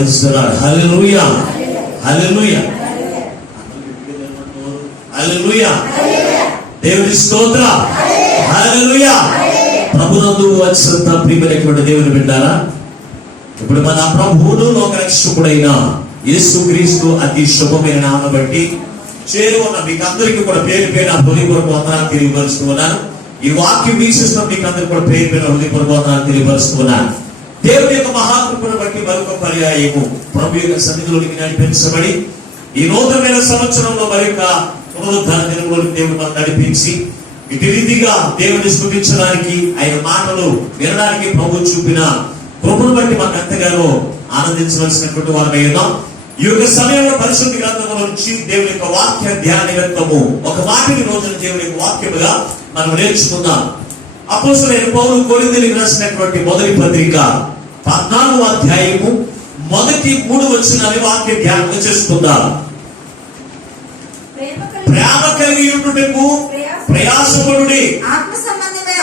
Praise the lord. Hallelujah, hallelujah, hallelujah. దేవుని స్తోత్ర, హల్లెలూయా. ప్రభునందు అత్యంత ప్రియమైనటువంటి దేవుని బిడ్డారా, ఇప్పుడు మన ప్రభువును లోక రక్షకుడైన యేసుక్రీస్తు అతి శుభమైన నామమును బట్టి చేరువన్న మీకు అందరికీ కూడా పేరు పేరు హృదయపూర్వక వందనాలు తెలియపరుస్తున్నాను. ఈ వాక్యం వీక్షిస్తున్న మీకు అందరికీ కూడా పేరు పేరు హృదయపూర్వక వందనాలు తెలియపరుస్తున్నాను. దేవుని యొక్క మహాకృపను బట్టి మరొక పర్యాయము ప్రభు యొక్క సన్నిధిలోనికి నడిపించబడి ఈ నూతనమైన సంవత్సరంలో మరొక పునరుద్ధరణ దినంలోకి దేవుడు మనం నడిపించి ఇటు రీతిగా దేవుని స్తుతించడానికి ఆయన మాటలు వినడానికి ప్రభు చూపిన కృపను బట్టి మనకు ఎంతగానో ఆనందించవలసినటువంటి వారమై ఉన్నాం. ఈ యొక్క సమయంలో పరిశుద్ధ గ్రంథంలో నుంచి దేవుని యొక్క వాక్య ధ్యాన నిమిత్తము ఒక మాటని రోజున దేవుని యొక్క వాక్యముగా మనం నేర్చుకుందాం. అపోస్తలుడైన పౌలు కొరింథీయులకు రాసినటువంటి మొదటి పత్రిక 14వ అధ్యాయము మొదటి 3 వచనాలు వాక్య ధ్యానం చేసుకుందాం. ప్రేమ కలిగి ఉండుటకు ప్రయాసపడుడి, ఆత్మ సంబంధమైన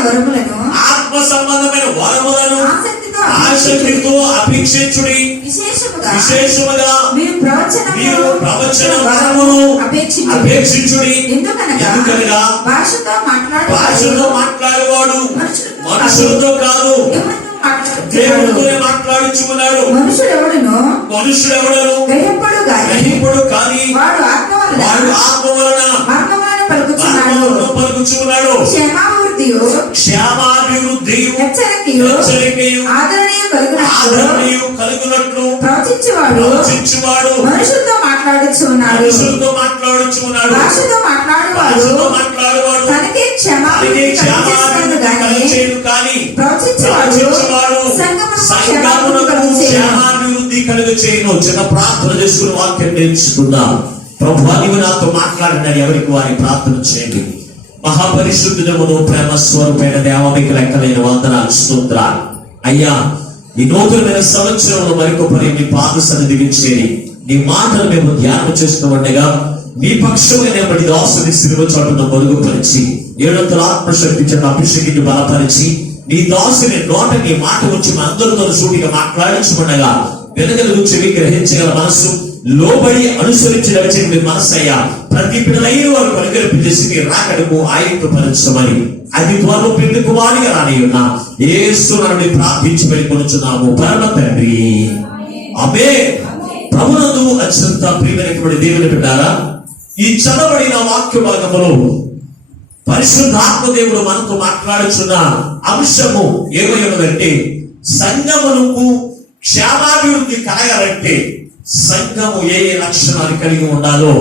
వరములను ఆసక్తితో అపేక్షించుడి. విశేషముగా మీరు ప్రవచన వరమును అపేక్షించుడి. ఎందుకనగా భాషతో మాట్లాడేవాడు మనుషులతో కాదు, దేవుడితోనే మాట్లాడుచున్నాడు. మనుషుడెవడను గ్రహింపుడు కానీ వాడు ఆత్మ వలన పలుకుచున్నాడు. క్షేమాభివృద్ధియు హెచ్చరికయు ఆదరణయు కలుగునట్లు ప్రవచించువాడు మనుషులతో మాట్లాడుచున్నాడు. భాషతో మాట్లాడువాడు తనకే క్షేమాభివృద్ధి ప్రవచించువాడు సంఘమునకు క్షేమాభివృద్ధి కలుగచేయును. చిన్న ప్రార్థన చేసుకుని వాక్యం నేర్చుకుందాం. ప్రభువా, నీవు నాతో మాట్లాడినని ఎవరికి వారి ప్రార్థన చేయండి. మహాపరిశుద్ధుడమును ప్రేమ స్వరూపైన దేవా, మీకు లెక్కలేని వందనాలు, స్తోత్రాలు. అయ్యా, ఈ నూతనమైన సంవత్సరంలో మరొక పని మీ పాద సన్నిధికి చేరి నీ మాటలు మేము ధ్యానం చేస్తుండగా మీ పక్షమైన బడి దాసుని సిలువ చాటున మరుగుపరిచి 7 ఆత్మశక్తి చేత అభిషేకిని బలపరిచి నీ దాసుని నోట నీ మాట వచ్చి మన అందరితో సూటిగా మాట్లాడించమనగా వెనగలుగు చెవి గ్రహించగల మనస్సు లోబడి అనుసరించి నడిచిన మీ మనస్సు అయ్యా ప్రతి పిల్లలైన వారు పరిగెలుపు చేసి మీ రాకడకు ఆయుక్తపరచమని అది త్వరలో పెళ్లి కుమారుగా రానియున్నా యేసు నామమున ప్రార్థించి వెళ్ళికొనుచున్నాము పరమ తండ్రి, ఆమేన్. ప్రభునందు అత్యంత ప్రియమైనటువంటి దేవుని బిడ్డారా, ఈ చదవబడిన వాక్య భాగములో పరిశుద్ధాత్మ దేవుడు మనతో మాట్లాడుచున్న అంశము ఏమయ్యున్నదంటే, సంఘమునకు క్షేమాభివృద్ధి కలగాలంటే సంఘము ఏ ఏ లక్షణాలు కలిగి ఉండాలో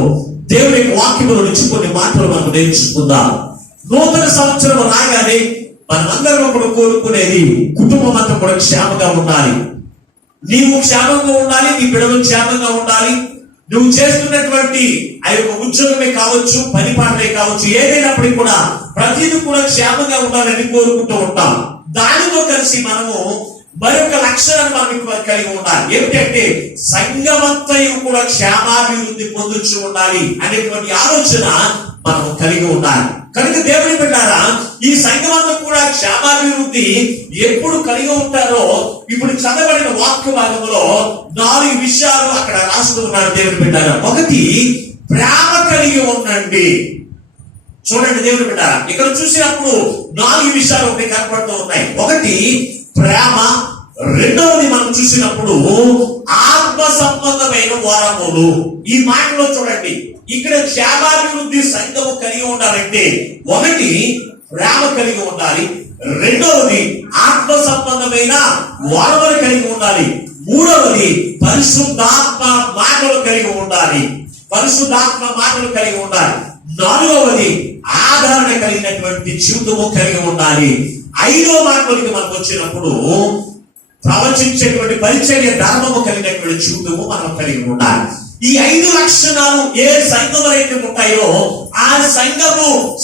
దేవుని వాక్యముల నుంచి కొన్ని మాటలు మనం నేర్చుకుందాం. నూతన సంవత్సరం రాగానే మనమందరం కూడా కోరుకునేది కుటుంబం అంతా కూడా క్షేమంగా ఉండాలి. నీవు క్షేమంగా ఉండాలి, నీ బిడ్డలు క్షేమంగా ఉండాలి. నువ్వు చేస్తున్నటువంటి ఆ యొక్క ఉద్యోగమే కావచ్చు, పని పాటలే కావచ్చు, ఏదైనప్పటికీ కూడా ప్రతిదీ కూడా క్షేమంగా ఉండాలని కోరుకుంటూ ఉంటాం. దానితో కలిసి మనము మరొక లక్షణాన్ని మనం కలిగి ఉండాలి. ఏమిటంటే సంఘమంతయు కూడా క్షేమాభివృద్ధి పొందుతూ ఉండాలి అనేటువంటి ఆలోచన మనం కలిగి ఉండాలి. కనుక దేవుని బిడ్డారా, ఈ సంఘమంతా కూడా క్షేమాభివృద్ధి ఎప్పుడు కలిగి ఉంటారో ఇప్పుడు చదవబడిన వాక్య భాగంలో 4 విషయాలు అక్కడ రాస్తున్నాడు దేవుని బిడ్డారా. ఒకటి, ప్రేమ కలిగి ఉండండి. చూడండి దేవుని బిడ్డారా, ఇక్కడ చూసినప్పుడు 4 విషయాలు ఒకటి కనపడుతూ ఉన్నాయి. ఒకటి ప్రేమ, రెండవది మనం చూసినప్పుడు ఆత్మ సంబంధమైన వరములు. ఈ మాటలో చూడండి, ఇక్కడ క్షేమాభివృద్ధి సంఘము కలిగి ఉండాలంటే ఒకటి ప్రేమ కలిగి ఉండాలి, రెండవది ఆత్మ సంబంధమైన వరములు కలిగి ఉండాలి, మూడవది పరిశుద్ధాత్మ మాటలు కలిగి ఉండాలి, నాలుగవది ఆదరణ కలిగినటువంటి జీవితము కలిగి ఉండాలి. 5వ మాటలకి మనకు వచ్చినప్పుడు ప్రవచించేటువంటి పరిచర్య ధర్మము కలిగినటువంటి జీవితము మనం కలిగి ఉండాలి. ఈ 5 లక్షణాలు ఏ సంఘంలో అయితే ఉంటాయో ఆ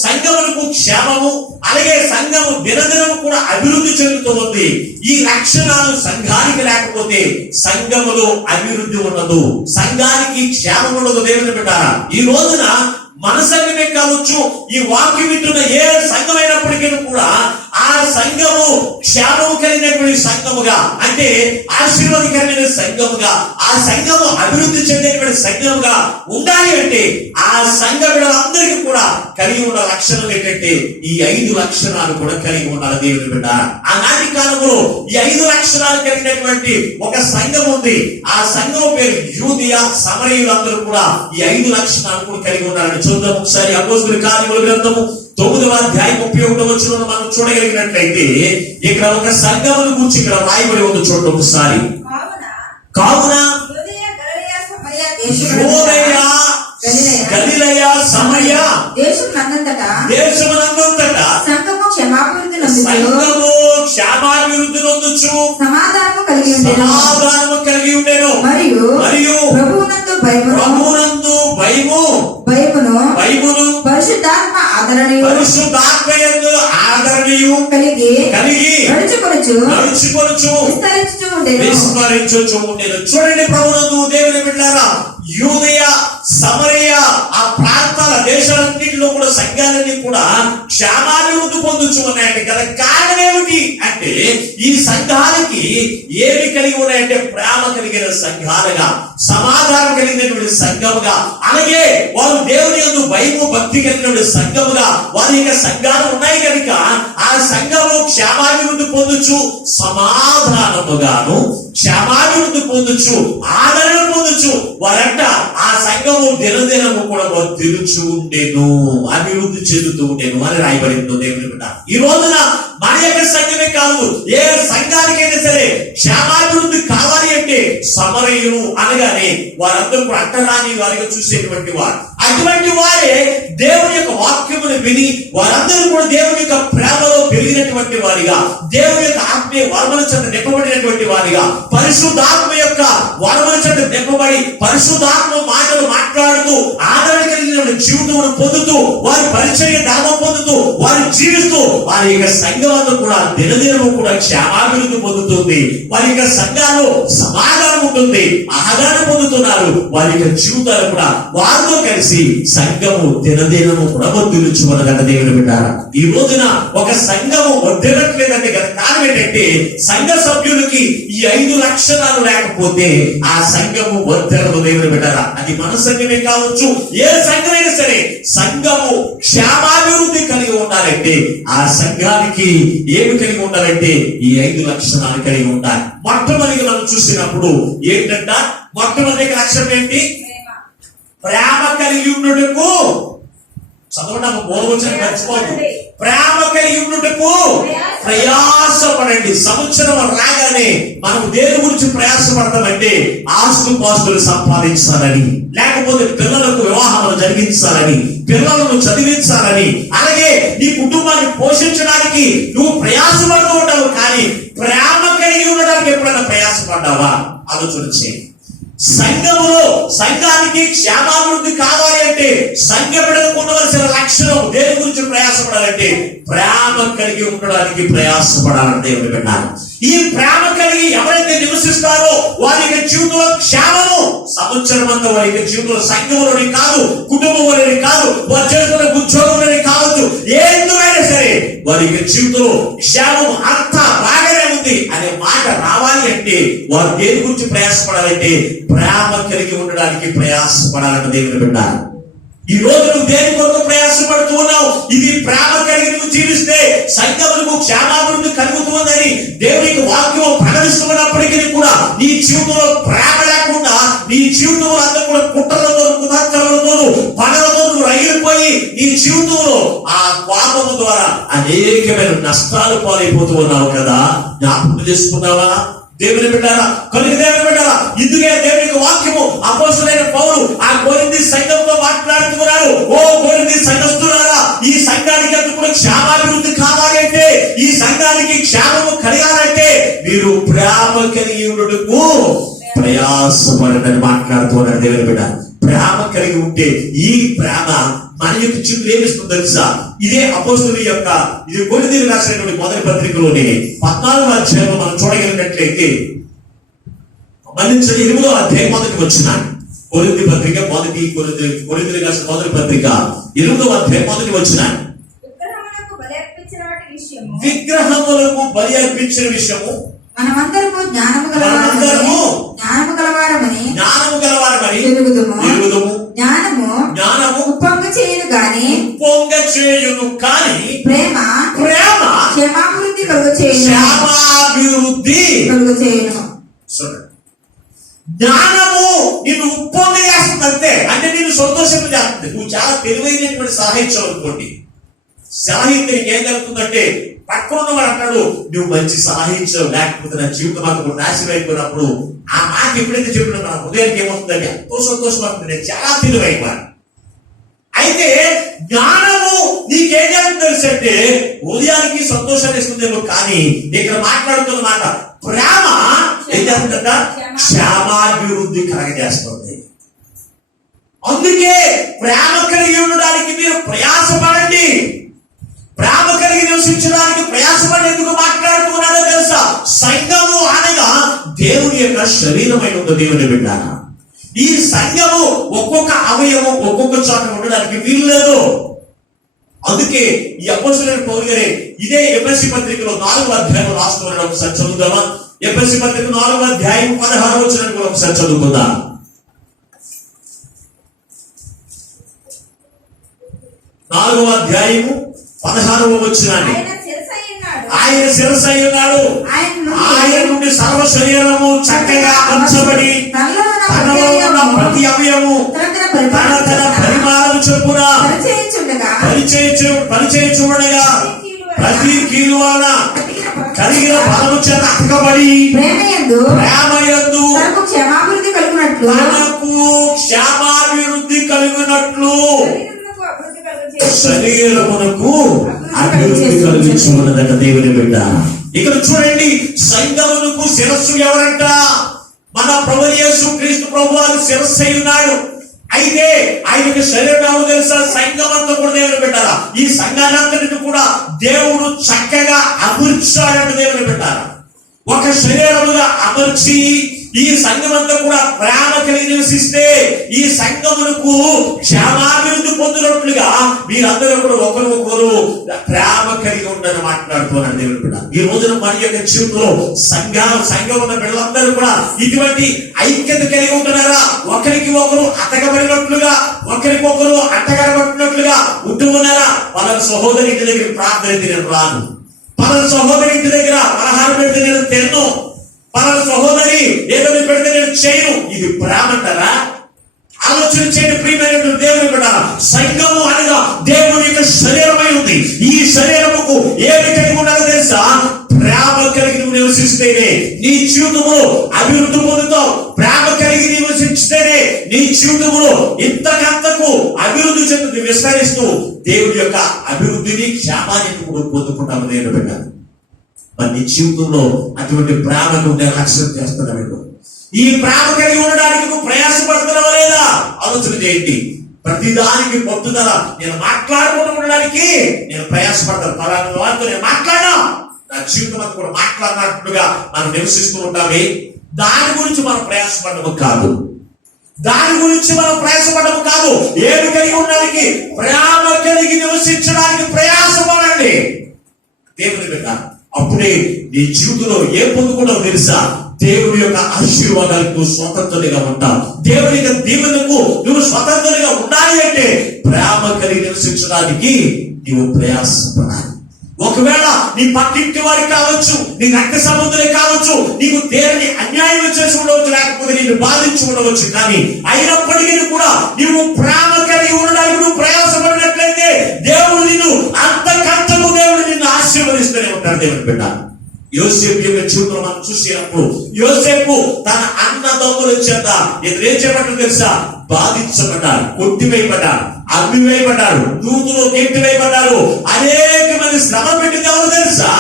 సంఘములకు క్షేమము, అలాగే సంఘము దినదినము కూడా అభివృద్ధి చెందుతూ ఉంది. ఈ లక్షణాలు సంఘానికి లేకపోతే సంఘములో అభివృద్ధి ఉండదు, సంఘానికి క్షేమం ఉండదు. దేవుని బిడ్డారా, ఈ రోజున మన సంఘమే కావచ్చు, ఈ వాక్యం వింటున్న ఏ సంఘమైనప్పటికీ కూడా ఆ సంఘము క్షేమము కలిగినటువంటి సంఘముగా, అంటే ఆశీర్వాదకరమైన సంఘముగా, ఆ సంఘము అభివృద్ధి చెందినటువంటి సంఘముగా ఉండాలి అంటే ఆ సంఘ బిడ్డలందరికీ కూడా కలిగి ఉన్న లక్షణం ఏంటంటే ఈ 5 లక్షణాలు కూడా కలిగి ఉండాలి దేవుని బిడ్డ. ఆనాటి కాలంలో ఈ 5 లక్షణాలు కలిగినటువంటి ఒక సంఘం ఉంది. ఆ సంఘం పేరు యూదియా. సమరయులందరూ కూడా ఈ 5 లక్షణాలు కూడా కలిగి ఉన్నారని చూద్దాం ఒకసారి. అపోస్తలుల కార్యముల గ్రంథము 9వ అధ్యాయం 31వ వచనం మనం చూడగలిగినట్లయితే ఇక్కడ ఒక సంఘమును గురించి ఇక్కడ రాయబడి ఉంది. చూడండి ఒకసారి. కావున యూదయ, గలిలయ, సమరయ దేశమునందంతటా సంఘము క్షమాభివృద్ధి నొందుచు క్షేమాభివృద్ధి నొందుచు సమాధానము కలిగి ఉండెను. మరియు ప్రభువునందు భయమును పరిశుద్ధాత్మ ఆదరణయు కలిగి నడుచుకొనుచు విస్తరించుచు ఉండెను. చూడండి ప్రభువునందు దేవుని బిడ్డలారా, యూదయ, సమరయ ఆ ప్రాంతాల దేశాలన్నింటిలో కూడా సంఘాలన్నీ కూడా క్షేమాభివృద్ధి పొందుచు ఉన్నాయంటే కదా. కారణం ఏమిటి అంటే ఈ సంఘాలకి ఏమి కలిగి ఉన్నాయంటే ప్రేమ కలిగిన సంఘాలుగా, సమాధానం కలిగినటువంటి సంఘముగా, అలాగే వారు దేవుని యందు భయము భక్తి కలిగినటువంటి సంఘముగా వారి యొక్క సంఘాలు ఉన్నాయి కనుక ఆ సంఘము క్షేమాభివృద్ధి పొందుచు సమాధానముగాను క్షేమాభివృద్ధి పొందుచు ఆదరణ పొందుచు వారంట ఆ సంఘము దినదినము కూడా వర్ధిల్లుచు ఉండేను, అభివృద్ధి చెందుతూ ఉండేను అని రాయబడింది దేవుని బిడ్డ. ఈ రోజున మన యొక్క సంఘమే కాదు, ఏ సంఘానికైనా సరే క్షేమాభివృద్ధి కావాలి అంటే సమరయులు అనగానే వారందరూ కూడా అట్టరాని వారిగా చూసేటువంటి వారు. అటువంటి వారే దేవుని యొక్క వాక్యమును విని వారందరూ కూడా దేవుని యొక్క ప్రేమలో పెరిగినటువంటి వారిగా, దేవుని యొక్క ఆత్మీయ వరముల చేత నింపబడినటువంటి వారిగా, పరిశుద్ధాత్మ యొక్క వరముల చేత నింపబడి పరిశుద్ధాత్మ మాటలు మాట్లాడుతూ ఆదరణ కలిగిన జీవితమును పొందుతూ వారి పరిచర్య ధర్మం పొందుతూ వారు జీవిస్తూ వారి యొక్క సంఘాలను కూడా దినదినము కూడా క్షేమాభివృద్ధి పొందుతుంది. వారి యొక్క సంఘాలు సమాధానం ఉంటుంది, ఆదరణ పొందుతున్నారు. వారి యొక్క జీవితాలు కూడా వారితో కలిసి సంఘము దినదినము కూడా వర్ధిల్లుచున్నదట దేవుని బిడ్డారా. ఈ రోజున ఒక సంఘము వర్ధిల్లట్లేదంటే గల కారణం ఏంటంటే సంఘ సభ్యులకి ఈ 5 లక్షణాలు లేకపోతే ఆ సంఘము వర్ధిల్లదు దేవుని బిడ్డారా. అది మన సంఘమే కావచ్చు, ఏ సంఘమైనా సరే సంఘము క్షేమాభివృద్ధి కలిగి ఉండాలంటే ఆ సంఘానికి ఏమి కలిగి ఉండాలంటే ఈ 5 లక్షణాలు కలిగి ఉండాలి. మొట్టమొదటిగా మనం చూసినప్పుడు ఏంటంట, మొట్టమొదటి లక్షణం ఏంటి? ప్రేమ కలిగి ఉండుటకు, చదవండి బోధవచనం మర్చిపోదు, ప్రేమ కలిగి ఉండుటకు ప్రయాసపడండి. సంవత్సరం రాగానే మనం దేని గురించి ప్రయాసపడతామంటే ఆస్తుపాస్తులు సంపాదించాలని, లేకపోతే పిల్లలకు వివాహాలు జరిగించాలని, పిల్లలను చదివించాలని, అలాగే నీ కుటుంబాన్ని పోషించడానికి నువ్వు ప్రయాసపడుతూ ఉంటావు. కానీ ప్రేమ కలిగి ఉండడానికి ఎప్పుడైనా ప్రయాసపడ్డావా? ఆలోచన చేయి. సంఘములో సంఘానికి క్షేమాభివృద్ధి కావాలి అంటే సంఘ బిడ్డలకు ఉండవలసిన లక్షణం దేని గురించి ప్రయాసపడాలంటే ప్రేమ కలిగి ఉండడానికి ప్రయాసపడాలని దేవుని బిడ్డ. ఈ ప్రేమ కలిగి ఎవరైతే నివసిస్తారో వారి యొక్క జీవితంలో క్షేమము సంవత్సరం అంతా వారి యొక్క జీవితంలో సంఘంలోని కాదు, కుటుంబంలోని కాదు, వారి చేస్తున్న ఉద్యోగంలోని కావచ్చు, ఎందుకైనా సరే వారి యొక్క జీవితంలో క్షేమం అంతా బాగానే ఉంది అనే మాట రావాలి అంటే వారు దేని గురించి ప్రయాసపడాలంటే ప్రేమ కలిగి ఉండడానికి ప్రయాసపడాలని దేవుని బిడ్డ. ఈ రోజు నువ్వు దేని కొరకు ప్రయాసపడుతూ ఉన్నావు? ఇది ప్రేమ కలిగి నువ్వు జీవిస్తే సంఘములకు క్షేమాభివృద్ధి కలుగుతుందని దేవునికి వాక్యం ప్రకటిస్తున్నప్పటికీ కూడా నీ జీవితంలో ప్రేమ లేకుండా నీ జీవితంలో అందరూ కూడా కుట్రలతో కుతంత్రాలతో పనులతో నువ్వు రగిలిపోయి నీ జీవితంలో ఆ పాపము ద్వారా అనేకమైన నష్టాలు పాలైపోతూ ఉన్నావు కదా. జ్ఞాపకం చేసుకున్నావా దేవుని బిడ్డారా? కనుక దేవుని బిడ్డారా, ఇందుకే దేవునికి వాక్యము అపోస్తలుడైన పౌలు ఆ కొరింథీ సంఘంతో మాట్లాడుతున్నారు. ఓ కొరింథీ సంఘస్థులారా, ఈ సంఘానికి అందుకు క్షేమాభివృద్ధి కావాలి అంటే, ఈ సంఘానికి క్షేమము కలిగాలంటే మీరు ప్రేమ కలిగి ఉండటకు ప్రయాసపడని మాట్లాడుతున్నారు దేవుని బిడ్డ. ప్రేమ కలిగి ఉంటే ఈ ప్రేమ మన యొక్క జీవితం ఏమిస్తుందో తెలుసా? ఇదే అపోస్తలుల యొక్క ఇది కొరింథీయులకు రాసినటువంటి మొదటి పత్రికలోని 14వ అధ్యాయంలో మనం చూడగలిగినట్లయితే, మళ్ళించండి 8వ అధ్యాయం మొదటి వచనం. కొరింథీ పత్రిక కొరింథీయులకు రాసిన మొదటి పత్రిక 8వ అధ్యాయం మొదటి వచనం. విగ్రహములకు బలి అర్పించిన విషయము మనమందరము జ్ఞానము గలవారమని ఎరుగుదుము. జ్ఞానము ఉప్పొంగ చేయును గాని ప్రేమ క్షేమాభివృద్ధి కలుగు చేయును. జ్ఞానము నిన్ను ఉప్పొంగ చేస్తుందంటే అంటే నిన్ను సంతోషం చేస్తుంది. నువ్వు చాలా తెలివైనటువంటి సాహిత్యం అనుకోండి. సాహిత్యం ఏం జరుగుతుందంటే పక్కన వాడు అంటాడు నువ్వు మంచి సాహిత్యం లేకపోతే నా జీవితం అంతా నాశనం అయిపోయినప్పుడు ఆ మాట ఎప్పుడైతే చెప్పిన మన హృదయానికి ఏమవుతుందంటే ఎంతో సంతోషం అవుతుంది. నేను చాలా తెలివైపోయాను. అయితే జ్ఞానము నీకేం చేస్తుంది తెలుసు అంటే హృదయానికి సంతోషాన్ని ఇస్తుందేమో, కానీ ఇక్కడ మాట్లాడుతున్న మాట ప్రేమ ఏం చేస్తుందంట క్షేమాభివృద్ధి కలగజేస్తుంది. అందుకే ప్రేమ కలిగి ఉండడానికి మీరు ప్రయాసపడండి. ప్రేమ కలిగి నివసించడానికి ప్రయాసపడి ఎందుకు మాట్లాడుతున్నాడో తెలుసా? సంఘము అనగా దేవుని యొక్క శరీరమైన ఒక దేవుని బిడ్డారా. ఈ సంఘము ఒక్కొక్క అవయవం ఒక్కొక్క చోట ఉండడానికి వీలు లేదు. అందుకే ఈ అపోస్తలుడైన పౌలు గారే ఇదే ఎఫెసీ పత్రికలో 4వ అధ్యాయం రాస్తున్నాడు. ఒకసారి చదువుదామా? ఎఫెసీ పత్రిక 4వ అధ్యాయం 16వ వచనం ఒకసారి చదువుకుందాం. 4వ అధ్యాయము 16వ వచనాన్ని ఆయన శిరస్సు అయి ఉన్నాడు. ఆయన నుండి సర్వ శరీరము చక్కగా అంచబడి తనలో ఉన్న ప్రతి అవయము తన తన పరిమాణం చొప్పున పరిచయించుండగా ప్రతి కీలు వలన కలిగిన బలము చేత అతకబడి ప్రేమయందు తనకు క్షేమాభివృద్ధి కలిగినట్లు శరీరమునకు అభివృద్ధి కలిగించుకున్నదట దేవుని బిడ్డ. ఇక్కడ చూడండి, సంఘమునకు శిరస్సు ఎవరంట? మన ప్రభువు యేసు క్రీస్తు ప్రభువారు శిరస్సు అయి ఉన్నాడు. అయితే ఆయనకి శరీరం ఎవరు తెలుసా? సంఘమంతా కూడా దేవుని బిడ్డారా. ఈ సంఘాలంతటిని కూడా దేవుడు చక్కగా అమర్చాడంటే దేవుని బిడ్డారా. ఒక శరీరముగా అమర్చి ఈ సంఘమంతా కూడా ప్రేమ కలిగి నివసిస్తే ఈ సంఘమునకు క్షేమాభివృద్ధి పొందినట్లుగా మీరందరూ కూడా ఒకరు ప్రేమ కలిగి ఉండని మాట్లాడుతున్నారు దేవుని బిడ్డ. ఈ రోజున మన యొక్క జీవితంలో సంఘం ఉన్న బిడ్డలందరూ కూడా ఇటువంటి ఐక్యత కలిగి ఉంటున్నారా? ఒకరికి ఒకరు అట్టగబడినట్లుగా ఒకరికి ఒకరు అట్టగడబడినట్లుగా ఉంటూ ఉన్నారా? వాళ్ళ సహోదరి ఇంటి దగ్గర ప్రార్థన నేను రాను, పలానా సహోదరి ఇంటి దగ్గర పలహారం పెడితే నేను తిన్ను, పలానా సహోదరి ఏదో పెడితే నేను చేయను. ఇది ప్రేమ అంటారా? ఆలోచన చేయండి ప్రియమైన దేవుని బిడ్డ. సంఘము అనగా దేవుని యొక్క శరీరమై ఉంది. ఈ శరీరముకు ఏమి కలిగి ఉండాలో తెలుసా? ప్రేమ కలిగి నువ్వు నివసిస్తేనే నీ జీవితంలో అభివృద్ధి పొందుతావు. ప్రేమ కలిగి నివసిస్తేనే నీ జీవితంలో ఇంతకంతకు అభివృద్ధి చెందుతూ విస్తరిస్తూ దేవుడి యొక్క అభివృద్ధిని క్షేమాన్ని కూడా పొందుకుంటాము దేవుని బిడ్డ. మరి నీ జీవితంలో అటువంటి ప్రేమను నేను లక్ష్యం చేస్తున్నాను. ఈ ప్రేమ కలిగి ఉండడానికి నువ్వు ప్రయాసపడుతున్నావా లేదా ఆలోచన చేయండి. ప్రతిదానికి పొద్దుదల నేను మాట్లాడుకుంటూ ఉండడానికి నేను ప్రయాసపడతాను. పలానా వారితో నేను మాట్లాడా నా జీవితం అంతా కూడా మాట్లాడినట్లుగా మనం నివసిస్తూ ఉంటామే. దాని గురించి మనం ప్రయాసపడము కాదు, దాని గురించి మనం ప్రయాసపడము కాదు. ఏమి కలిగి ఉండడానికి? ప్రేమ కలిగి నివసించడానికి ప్రయాసపడండి దేవుని బిడ్డ. అప్పుడే నీ జీవితంలో ఏం పొందుకుంటావు తెలుసా? దేవుని యొక్క ఆశీర్వాదాలకు స్వతంత్రునిగా ఉంటావు. దేవుని యొక్క దీవెనకు నువ్వు స్వతంత్రునిగా ఉండాలి అంటే ప్రేమ కలిగి నివసించడానికి నువ్వు ప్రయాసపడాలి. ఒకవేళ నీ పక్కింటి వారికి కావచ్చు, నీ రక్త సంబంధులే కావచ్చు, నీకు దేని అన్యాయం చేసి ఉండవచ్చు, లేకపోతే నిన్ను బాధించి ఉండవచ్చు, కానీ అయినప్పటికీ కూడా నువ్వు ప్రేమ కలిగి ఉండడానికి నువ్వు ప్రయాసపడినట్లయితే దేవుడు నిన్ను అంతకంతకు దేవుడు నిన్ను ఆశీర్వదిస్తూనే ఉంటాడు దేవుని బిడ్డ. యోసేపు యొక్క జీవితంలో మనం చూసినప్పుడు యోసేపు తన అన్నదమ్ముల చేత ఏం చేయబడ్డాడు తెలుసా? బాధించబడ్డాడు, కొట్టివేయబడ్డాడు, అమ్మివేయబడ్డాడు, దూతులు నెట్టివేయబడ్డాడు. అనేక మంది శ్రమ పెట్టింది ఎవరు తెలుసా?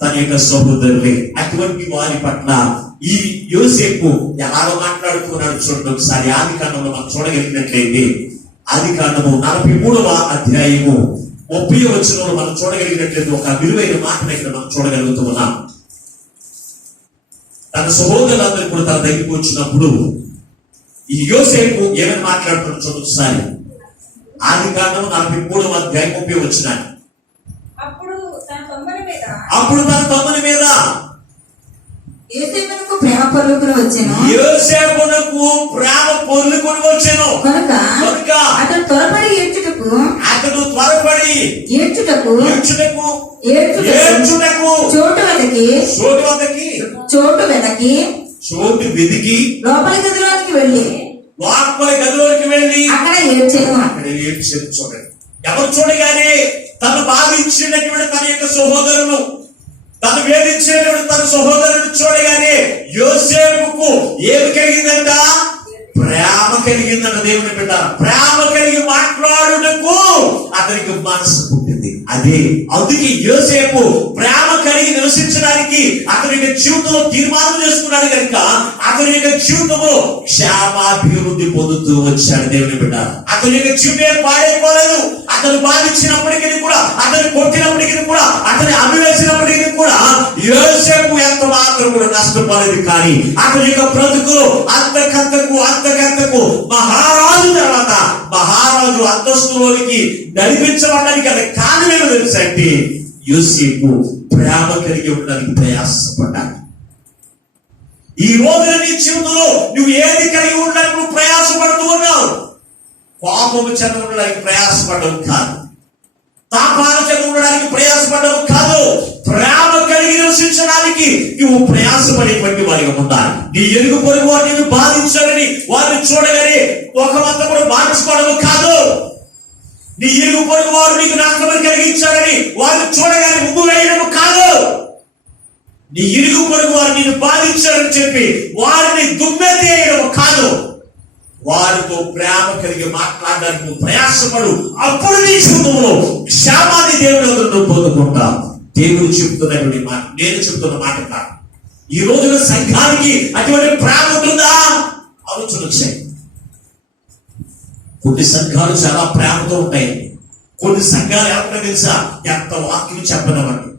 తన యొక్క సహోదరులే. అటువంటి వారి పట్ల ఈ యోసేపు ఎలాగో మాట్లాడుతున్నాడు చూడండి. ఒకసారి ఆదికాండంలో మనం చూడగలిగినట్లయితే ఆదికాండము 43వ అధ్యాయము 30వ వచనంలో మనం చూడగలిగినట్లయితే ఒక విలువైన మాటను ఇక్కడ మనం చూడగలుగుతూ ఉన్నాం. తన సహోదరులందరూ కూడా తన దగ్గరికి వచ్చినప్పుడు ఈ యోసేపు ఏమైనా మాట్లాడుతున్న చూడండి ఒకసారి. ఆదికాండం 43వ అధ్యాయం 30వ వచనం. అప్పుడు తన తమ్ముని మీద యోసేపునకు ప్రేమ పొర్లుకుని వచ్చెను. యోసేపునకు ప్రేమ పొర్లుకొని వచ్చెను కనుక కనుక అతడు త్వరపడి ఏడ్చుటకు అతడు త్వరపడి ఏడ్చుటకు చోటు వెదకి చోటు వెదికి లోపలి గదిలోనికి వెళ్ళి అక్కడ ఏడ్చెను. చూడండి, ఎవరు చూడగానే తను బాధించినటువంటి తన యొక్క సహోదరును, తను వేధించినటువంటి తన సహోదరుని చూడగానే యోసేపుకు ఏమి కలిగిందంట? ప్రేమ కలిగిందంట. దేవుని బిడ్డ, ప్రేమ కలిగి మాట్లాడుటకు అతనికి మనసు పుట్టింది. అదే అందుకే యోసేపు ప్రేమ కలిగి నివసించడానికి అతని యొక్క జీవితంలో తీర్మానం చేసుకున్నాడు కనుక అతని యొక్క జీవితంలో క్షేమాభివృద్ధి పొందుతూ వచ్చాడు. దేవుని బిడ్డ, అతని యొక్క జీవితం పాడైపోలేదు. అతను బాధించినప్పటికీ కూడా, అతను కొట్టినప్పటికీ కూడా, అతని అమ్మివేసినప్పటికీ కూడా యోసేపు ఎంత మాత్రం కూడా నష్టపోలేదు. కానీ అతని యొక్క బ్రతుకులో అంతకంతకు మహారాజు తర్వాత మహారాజు అంతస్తులోనికి నడిపించబడడానికి అది కారణమేమో తెలుసా అంటే యోసేపు ప్రేమ కలిగి ఉండడానికి ప్రయాసపడ్డాడు. ఈ రోజున నీ జీవితంలో నువ్వు ఏది కలిగి ఉండడానికి నువ్వు ప్రయాసపడుతూ ఉన్నావు? కోపము చెంద ఉండడానికి ప్రయాసపడడం కాదు, తాపాలు చెంద ఉండడానికి ప్రయాసపడడం కాదు, ప్రేమ కలిగి నివసించడానికి నువ్వు ప్రయాసపడేటువంటి వారిగా ఉండాలి. నీ ఎరుగు పొరుగు వారు నిన్ను బాధించాలని వారిని చూడగానే ఒకమంత కూడా మార్చుకోవడం కాదు. నీ ఎరుగు పొరుగు వారు నీకు నష్టం కలిగించాలని వారిని చూడగానే ముగ్గు వేయడం కాదు. నీ ఇరుగు పొరుగు వారు నిన్ను బాధించాలని చెప్పి వారిని దుమ్మెదేయడం కాదు. వారితో ప్రేమ కలిగి మాట్లాడడానికి నువ్వు ప్రయాసపడు. అప్పుడు నీ జీవితంలో క్షేమాన్ని దేవుని నువ్వు పొందుకుంటావు. దేవుడు చెప్తున్నటువంటి మాట, నేను చెప్తున్న మాట కాదు. ఈ రోజున సంఘానికి అటువంటి ప్రేమ ఉంటుందా? ఆలోచన వచ్చాయి. కొన్ని సంఘాలు చాలా ప్రేమతో ఉంటాయండి. కొన్ని సంఘాలు ఏమంటే తెలుసా? ఎంత వాక్యం చెప్పనివ్వండి,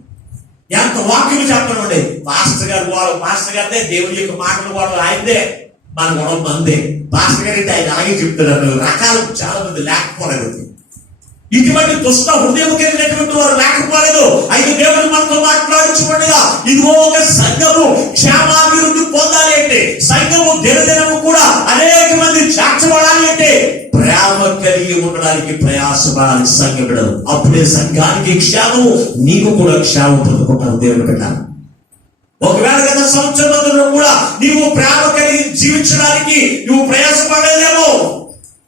ఎంత వాక్యం చెప్పనివ్వండి. మాస్టర్ గారిదే దేవుడి యొక్క మాటలు వాడు ఆయనదే, మన గొడవ మందే. మాస్టర్ గారి ఆయన అలాగే చెప్తున్నారు. రకాలు చాలా మంది లేకపోలేదు. ఇటువంటి దుష్ట హృదయం కలిగినటువంటి వారు లేకపోలేదు. అయితే దేవుడు మనతో మాట్లాడుచుండగా ఇదిగో ఒక సంఘము క్షేమాభివృద్ధి పొందాలి అంటే, సంఘము దినదినము కూడా అనేక మంది చేర్చబడాలి అంటే ప్రేమ కలిగి ఉండడానికి ప్రయాసపడాలి సంఘ బిడ్డలు. అప్పుడే సంఘానికి క్షేమము, నీకు కూడా క్షేమం పొందుకుంటావు. దేవుడు పెట్టాలి. ఒకవేళ గత సంవత్సరంలో కూడా నీవు ప్రేమ కలిగి జీవించడానికి నువ్వు ప్రయాసపడలేదేమో,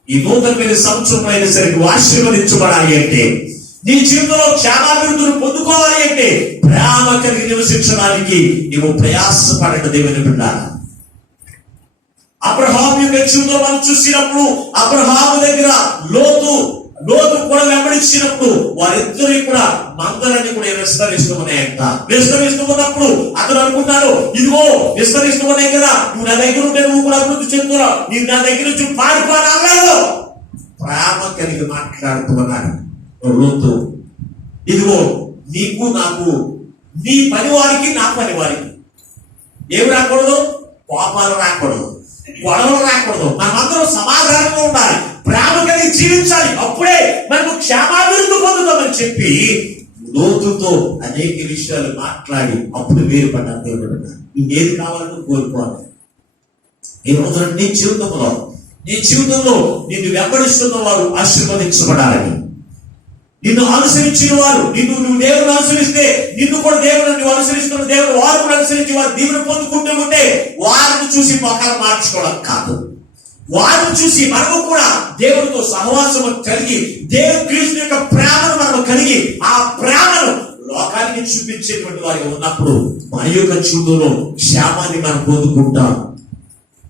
ఈ నూతనమైన సంవత్సరం అయినా సరే నువ్వు ఆశీర్వదించబడాలి అంటే, నీ జీవితంలో క్షేమాభివృద్ధిని పొందుకోవాలి అంటే ప్రేమ కలిగి నివసించడానికి నువ్వు ప్రయాసపడండి. దేవుని బిడ్డ, అబ్రహాము యొక్క జీవితంలో మనం చూసినప్పుడు అబ్రహాము దగ్గర లోతు కూడా వెంబడించినప్పుడు వారిద్దరు కూడా మందలన్నీ కూడా విస్తరిస్తున్నాయంట. విస్తరిస్తున్నప్పుడు అతను అనుకుంటాడు, ఇదిగో విస్తరిస్తున్నాయి కదా, నువ్వు నా దగ్గర ఉంటే నువ్వు కూడా అభివృద్ధి చెందుతున్నావు, నేను నా దగ్గర నుంచి పారిపోనాడు. ప్రేమ కలిగి మాట్లాడుతున్నాడు లోతు. ఇదిగో నీకు నాకు, నీ పని వారికి నా పని వారికి ఏమి రాకూడదు? కోపాలు రాకూడదు, గొడవలు రాకూడదు. మనమందరం సమాధానంగా ఉండాలి, ప్రేమ కలిగి జీవించాలి. అప్పుడే మనకు క్షేమాభివృద్ధి పొందుతామని చెప్పి లోతుతో అనేక విషయాలు మాట్లాడి అప్పుడు వేరు పడ్డారు. దేవుడు పడ్డారు. ఇంకేది కావాలని కోరుకోవాలి. ఈ రోజున నీ జీవితంలో నిన్ను వెంబడిస్తున్న వారు ఆశీర్వదించబడాలని, నిన్ను అనుసరించిన వారు, నువ్వు దేవుని అనుసరిస్తే నిన్ను కూడా దేవుడు, నువ్వు అనుసరిస్తున్న దేవుడు వారు కూడా అనుసరించి వారు దీవుని పొందుకుంటూ ఉంటే వారిని చూసి మొఖాలు మార్చుకోవడం కాదు, వారిని చూసి మనము కూడా దేవుడితో సహవాసము కలిగి దేవుడు క్రీస్తు యొక్క ప్రేమను మనము కలిగి ఆ ప్రేమను లోకానికి చూపించేటువంటి వారిగా ఉన్నప్పుడు మన యొక్క జీవితంలో క్షేమాన్ని మనం పొందుకుంటాం.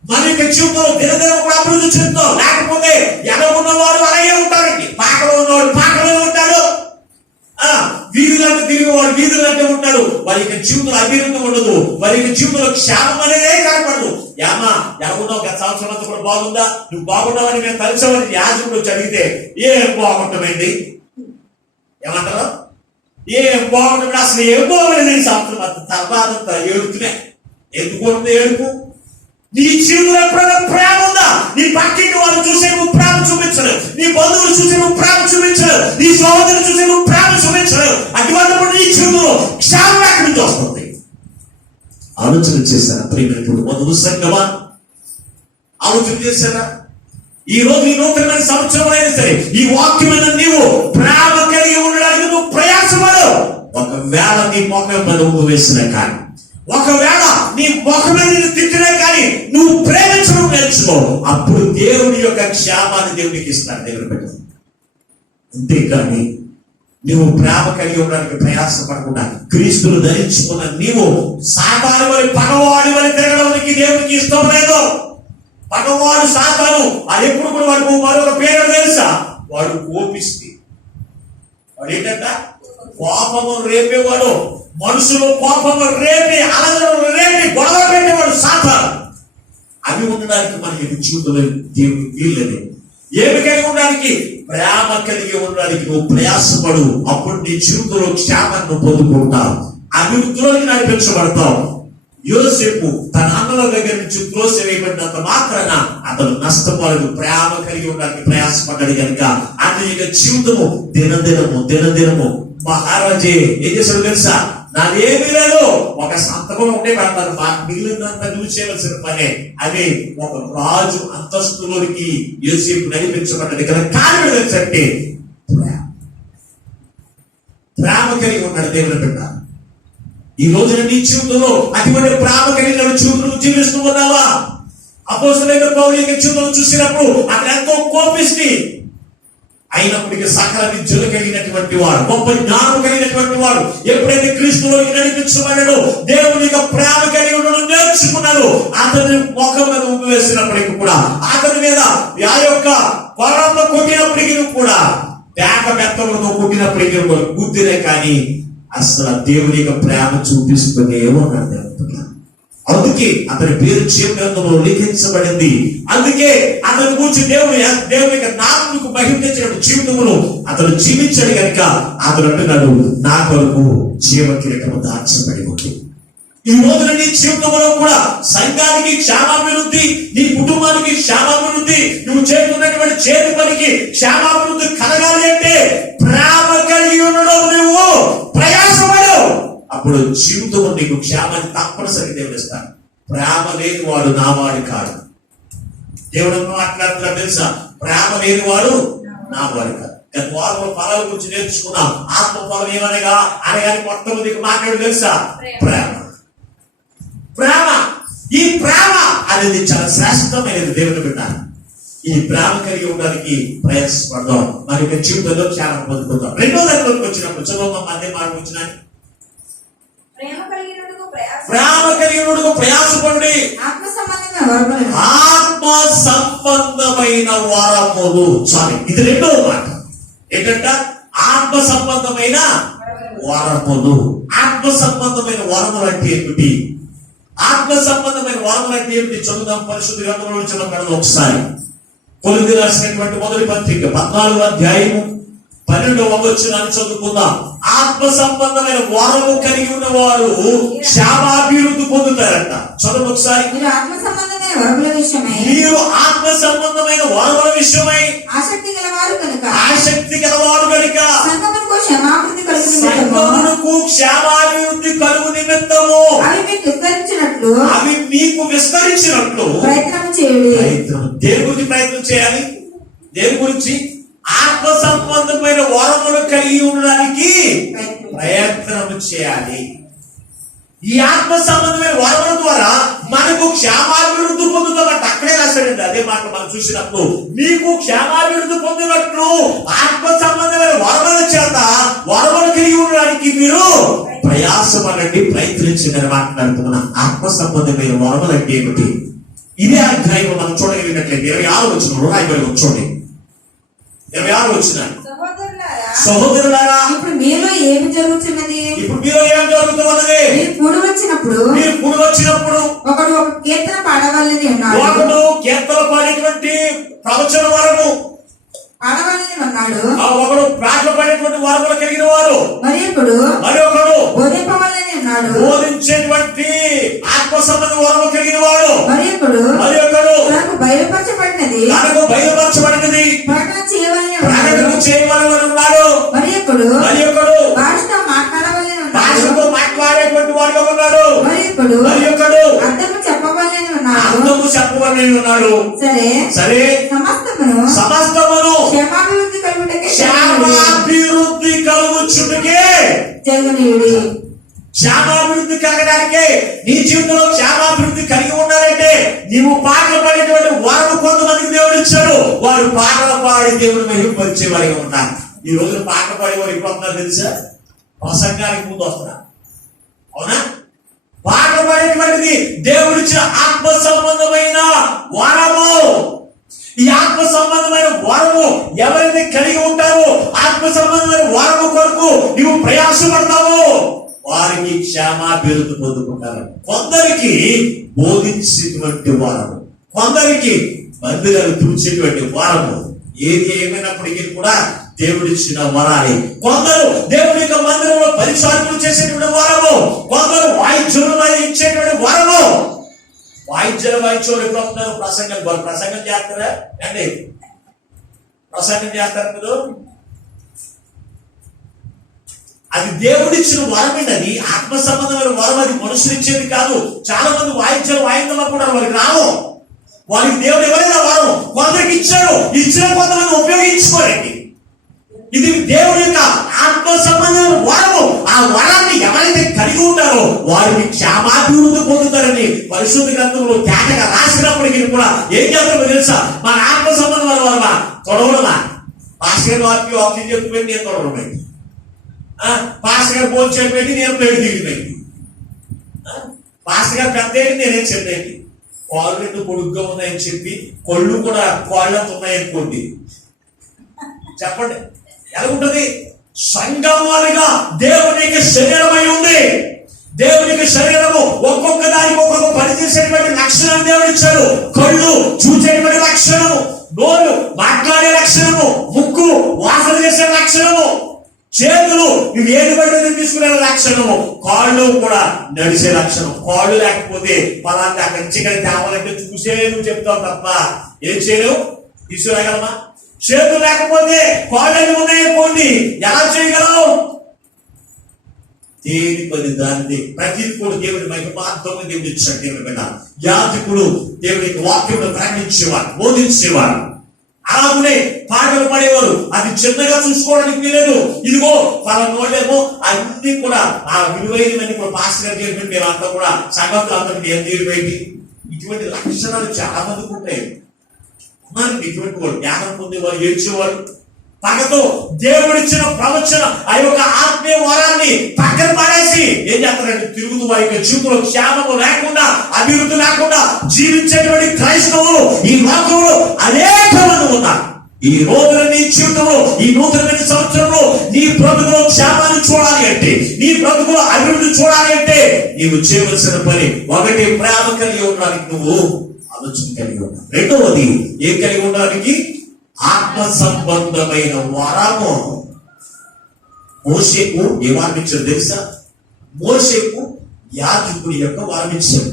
మన యొక్క జీవితంలో దినదినం కూడా అభివృద్ధి చెందుతాం. లేకపోతే ఎలా ఉన్నవాడు అలాగే ఉంటారండి. పాకలో ఉన్నవాడు పాకలో ఉంటాడు, వీధులంటే తిరిగేవాడు వీధులంటే ఉంటాడు. వారి యొక్క జీవితంలో అభివృద్ధి ఉండదు, వారి యొక్క జీవితంలో క్షేమం అనేదే కనపడదు. ఏమా ఎలా ఉన్నావు? గత సంవత్సరం అంతా కూడా బాగుందా? నువ్వు బాగున్నావని మేము కలిసామని యాజకుడు వచ్చి అడిగితే ఏం బాగుంటామండి ఏమంటారు? ఏం బాగుంటుంది, అసలు ఏం బాగుండదు. ఈ సంవత్సరం అంత తర్వాత ఏడుతున్నా. ఎందుకు ఉంటుంది ఏడుపు? నీ జీవితంలో ఎప్పుడైనా ప్రేమ ఉందా? నీ పక్కింటి వాళ్ళు చూసే నువ్వు ప్రేమ చూపించరు, నీ బంధువులు చూసే నువ్వు ప్రేమ చూపించరు, నీ సహోదరులు చూసే నువ్వు ప్రేమ చూపించరు. అటువంటిప్పుడు నీ జీవితంలో క్షేమ నుంచి వస్తుంది. ఆలోచన చేశారా ప్రియమైనటువంటి వధువు సంగమా? ఆలోచన చేశారా? ఈ రోజు ఈ నూతనమైన సంవత్సరం అయినా సరే ఈ వాక్యమైన నీవు ప్రేమ కలిగి ఉండడానికి నువ్వు ప్రయాసపడు. ఒకవేళ నీ ముఖం మీద ఉప్పు వేసినా కానీ, ఒకవేళ నీ ముఖం మీద నిన్ను తిట్టినా కానీ నువ్వు ప్రేమించడం నేర్చుకో. అప్పుడు దేవుని యొక్క క్షేమాన్ని దేవునికి ఇస్తాడు. దేవుని పెట్టు. అంతేకాని నువ్వు ప్రేమ కలిగి ఉండడానికి ప్రయాసపడకుండా క్రీస్తును ధరించుకున్న నీవు సాతాను వరి పగవాడి వరి తిరగడానికి దేవునికి ఇష్టం లేదు. పగవాడు సాతాను. అది ఎప్పుడు కూడా వాడు మరొక పేరు తెలుసా? వాడు కోపిస్తే. వాడు ఏంటంట? కోపము రేపేవాడు. మనుషులు కోపము రేపి అలగడం రేపి గొడవ పెట్టేవాడు సాతాను. అవి ఉండడానికి మనకి జీవితంలో దేవుడు వీల్లేదు. ఏమి కలిగి ఉండడానికి? ప్రేమ కలిగి ఉండడానికి నువ్వు ప్రయాసపడు. అప్పుడు నీ జీవితంలో క్షేమాన్ని పొందుకుంటావు, అభివృద్ధిలోకి నడిపించబడతావు. యోసేపు తన అన్నల దగ్గర నుంచి త్రోసివేయబడినంత మాత్రాన అతను నష్టపడదు. ప్రేమ కలిగి ఉండడానికి ప్రయాసపడ్డాడు కనుక అతని యొక్క జీవితము దినదినము మహారాజే ఏం చేశాడు తెలుసా? నాదేమీ లేదు, ఒక సంతకం ఉంటే పెడతాను, మాకు మిగిలినంత నువ్వు చేయవలసిన పనే. అది ఒక రాజు అంతస్తులోనికి యోసేపు నడిపించబడ్డాడు కదా. కారణం ఏంటంటే ప్రేమ కలిగి ఉన్నాడు దేవుని బిడ్డ. ఈ రోజున నీ జీవితంలో అటువంటి ప్రేమ కలిగిన జీవితం జీవిస్తూ ఉన్నావా? అపోస్తలుడైన పౌలు యొక్క జీవితం చూసినప్పుడు అతను ఎంతో కోపిష్టి అయినప్పటికీ సకల విద్యలు కలిగినటువంటి వాడు, గొప్ప జ్ఞానం కలిగినటువంటి వాడు. ఎప్పుడైతే క్రీస్తులోకి నడిపించబడ్డాడో దేవుని యొక్క ప్రేమ కలిగి ఉండడం నేర్చుకున్నాడు. అతని ముఖం మీద ఉప్పు వేసినప్పటికీ కూడా, అతని మీద ఆ యొక్క కొరంలో కొట్టినప్పటికీ కూడా, పేక బెత్తలతో కొట్టినప్పటికీ కూడా బుద్ధినే కానీ అసలు దేవుని యొక్క ప్రేమ చూపిస్తూనే ఉన్నాడు. అందుకే అతని పేరు జీవగ్రంథంలో లిఖించబడింది. అందుకే అతని గురించి దేవుని యొక్క నామమునకు మహిమ తెచ్చినటువంటి జీవితంలో అతను జీవించాడు కనుక అతను అంటున్నాడు, నా కొరకు జీవ కిరీటము దాచబడి ఉంది. ఈ రోజున నీ జీవితంలో కూడా సంఘానికి క్షేమాభివృద్ధి, నీ కుటుంబానికి క్షేమాభివృద్ధి, నువ్వు చేస్తున్నటువంటి చేతి పనికి క్షేమాభివృద్ధి కలగాలి అంటే ప్రేమ కలిగి ఉండడం నువ్వు ప్రయాసపడు. అప్పుడు జీవితంలో నీకు క్షేమాన్ని తప్పనిసరి దేవుడు ఇస్తాడు. ప్రేమ లేని వాడు నా వాడు కాదు. దేవుడు మాట్లాడుతున్నాడు తెలుసా? ప్రేమ లేని వాడు నా వాడు కాదు. గత వారం ఫలాల గురించి నేర్చుకున్నాం. ఆత్మ ఫలం ఏమనగా అనగానే మొట్టమొదటి మాట్లాడు తెలుసా? ప్రేమ. ప్రేమ, ఈ ప్రేమ అనేది చాలా శ్రేష్టమైనది దేవుని బిడ్డ. ఈ ప్రేమ కలిగి ఉండడానికి ప్రయాసపడదాం. మరి యొక్క జీవితంలో క్షేమం పొందుకుందాం. రెండో దానిలోకి వచ్చినప్పుడు చదువు మధ్య మాట వచ్చిన ప్రేమ కలిగినకు ప్రయాసపడి ఆత్మ సంబంధమైన వరములు. సారీ, ఇది రెండో మాట ఏంటంట? ఆత్మ సంబంధమైన వరములు. ఆత్మ సంబంధమైన వరములు అంటే ఏమిటి? ఆత్మ సంబంధమైన వరములు అంటే ఏమిటి? చదువుదాం. పరిశుద్ధ గ్రంథంలో చదవగలదు ఒకసారి. కొరింథీ రాసినటువంటి మొదటి పత్రిక 14వ అధ్యాయము 12వ వచనాన్ని చదువుకుందాం. ఆత్మ సంబంధమైన వరము కలిగి ఉన్న వారు క్షేమాభివృద్ధి పొందుతారంట. చదువు ఒకసారి. మీరు ఆత్మ సంబంధమైన వరముల విషయమై ఆసక్తి గలవారు కనుక సంఘమునకు క్షేమాభివృద్ధి కలుగు నిమిత్తము అవి మీకు విస్తరించినట్లు ప్రయత్నం చేయండి. దేని గురించి ప్రయత్నం చేయాలి? దేని గురించి? ఆత్మ సంబంధమైన వరములు కలిగి ఉండడానికి ప్రయత్నం చేయాలి. ఈ ఆత్మ సంబంధమైన వరముల ద్వారా మనకు క్షేమాభివృద్ధి పొందుతామంట. అక్కడే రాశాడండి అదే మాట మనం చూసినప్పుడు. మీకు క్షేమాభివృద్ధి పొందినట్లు ఆత్మ సంబంధమైన వరముల చేత వరములు కలిగి ఉండడానికి మీరు ప్రయాసపడండి, ప్రయత్నించండి మాట్లాడుతున్నా. ఆత్మ సంబంధమైన వరములు అంటే ఏమిటి? ఇదే అధ్యాయం మనం చూడగలిగినట్లయితే 26వ వచనంలో రాయబడి చూడండి. 26వ వచనం. సహోదరులారా, ఇప్పుడు మీలో ఏమి జరుగుతున్నది? మీరు కూడి వచ్చినప్పుడు ఒకడు ఒక కీర్తన పాడవాలని ఉన్నాడు. ఒకడు కీర్తన పాడేటువంటి ప్రవచన వరము పాడవాలని ఉన్నాడు. ఒకడు పాటలు పాడేటువంటి వరములు కలిగిన వారు. మరి ఒకడు బోధింపవాలని ఉన్నాడు. బోధించేటువంటి ఆత్మ సంబంధ వరము కలిగిన వాడు. మరి ఒకడు తనకు బయలుపరచబడినది ప్రకటన చేయవలని ఉన్నాడు. మరి ఒకడు భాషతో మాట్లాడవాలని ఉన్నాడు. భాషతో మాట్లాడేటువంటి క్షేమమునై ఉన్నాడు. సరే సమస్తమును క్షేమాభివృద్ధి కలుగుచుటకే క్షేమాభివృద్ధి కలగడానికే నీ జీవితంలో క్షేమాభివృద్ధి కలిగి ఉండాలంటే నీవు పాటలు పాడేటువంటి వారు కొంతమందికి దేవుడు ఇచ్చాడు. వారు పాటలు పాడి దేవుడు మహిమపరిచే వారిగా ఉంటారు. ఈ రోజు పాటలు పాడే వారు ఇప్పుడు వస్తున్నారు తెలుసా? ప్రసంగానికి ముందు వస్తున్నారు. అవునా? పాటలు పాడేటువంటిది దేవుడిచ్చిన ఆత్మ సంబంధమైన వరము. ఈ ఆత్మ సంబంధమైన వరము ఎవరైతే కలిగి ఉంటారో, ఆత్మ సంబంధమైన వరము కొరకు నీవు ప్రయాసపడతావో వారికి క్షేమాభివృద్ధి పొందుకుంటారు. కొందరికి బోధించేటువంటి వారము, కొందరికి మందిరాలు తుడిచేటువంటి వారము. ఏది ఏమైనప్పటికీ కూడా దేవుడిచ్చిన వరాలి. కొందరు దేవుడి యొక్క మందిరంలో పరిచారకులు చేసేటువంటి వారము, కొందరు వాయిద్యులు ఇచ్చేటువంటి వరము. వాయిద్యాలు వాయించేవాడు ఎప్పుడు వస్తున్నారు? ప్రసంగం చేస్తారా అండి? ప్రసంగం చేస్తారు మీరు. అది దేవుడిచ్చిన వరమేండి. అది ఆత్మ సంబంధమైన వరం. అది మనుషులు ఇచ్చేది కాదు. చాలా మంది వాయిద్యాలు వాయించడం కూడా వారికి రావు. వారికి దేవుడు ఎవరైనా వరం కొందరికి ఇచ్చాడు. ఇచ్చిన కొంతమంది ఉపయోగించుకోరండి. ఇది దేవుడి యొక్క ఆత్మ సంబంధమైన వరము. ఆ వరాన్ని ఎవరైతే కలిగి ఉంటారో వారికి క్షేమాభివృద్ధి పొందుతారని పరిశుద్ధ గ్రంథంలో తేటగా రాసినప్పటికీ కూడా ఏం చేస్తారో తెలుసా? మన ఆత్మ సంబంధమైన వరమా తొడవడమా? పాస్టర్ వారికి ఆఫీస్ చెప్పుకొని నేను తొడవడం, పాస్టర్ గారు భోజనం చేయబెట్టి నేను ప్లేట్ దిగిపోయింది, పాస్టర్ గారు పెద్ద నేనేం చెప్పేది, కాళ్ళు రెండు పొడుగ్గా ఉన్నాయని చెప్పి కొళ్ళు కూడా కాళ్ళంత ఉన్నాయనుకోండి. చెప్పండి ఎలా ఉంటుంది? సంగమాలుగా దేవునికి శరీరమై ఉంది. దేవునికి శరీరము ఒక్కొక్క దానికి ఒక్కొక్క పనిచేసేటువంటి లక్షణం దేవుడు ఇచ్చాడు. కళ్ళు చూసేటువంటి లక్షణము, నోరు మాట్లాడే లక్షణము, ముక్కు వాసన చేసే లక్షణము, చేతులు ఇవి ఏది పడితే తీసుకునే లక్షణము, కాళ్ళు కూడా నడిచే లక్షణం. కాళ్ళు లేకపోతే పలాంటి అక్కడి నుంచి ఇక్కడ తేవాలంటే చూసే నువ్వు చెప్తావు తప్ప ఏం చేయలేవు, తీసుకురాగలమా? చేతులు లేకపోతే కాళ్ళు ఉన్నాయనుకోండి ఎలా చేయగలవు? దేని పది దాన్ని ప్రతిది కూడా దేవుడి మహిమార్థంగా దేవుడు ఇచ్చాడు. దేవుడి బిడ్డ యాజకుడు దేవుడి వాక్యమును ప్రకటించేవాడు, బోధించేవాడు. అలాగే పాటలు పాడేవారు. అది చిన్నగా చూసుకోవడానికి వీలేదు. ఇదిగో వాళ్ళ నోటేమో అన్ని కూడా ఆ విలువైనవన్నీ కూడా పాస్టర్ గారు చేరిపోయి మీరంతా కూడా సంగతులు అందరికీ ఏం చేరిపోయింది. ఇటువంటి లక్షణాలు చాలా మందికి ఉంటాయి. ఇటువంటి వాడు జ్ఞానం పొందేవారు, ఏడ్చేవారు. పగతో దేవుడిచ్చిన ప్రవచన ఆ యొక్క ఆత్మీయ వరాన్ని పక్కన పడేసి ఏం చేస్తారంటే తిరుగుతూ వారి యొక్క జీవితంలో క్షేమము లేకుండా, అభివృద్ధి లేకుండా జీవించేటువంటి క్రైస్తవులు ఈ లోకంలో అనేక మంది ఉన్నారు. ఈ రోజున నీ జీవితంలో, ఈ నూతనమైన సంవత్సరంలో నీ బ్రతుకులో క్షేమాన్ని చూడాలి అంటే, నీ బ్రతుకులో అభివృద్ధి చూడాలి అంటే నీవు చేయవలసిన పని ఒకటి, ప్రేమ కలిగి ఉండడానికి నువ్వు ఆలోచన కలిగి ఉండాలి. రెండవది ఏం కలిగి ఉండడానికి? ఆత్మ సంబంధమైన వరము. మోషేకు ఏ వరం ఇచ్చాడు తెలుసా? మోషేకు యాజకుడి యొక్క వరం ఇచ్చాడు.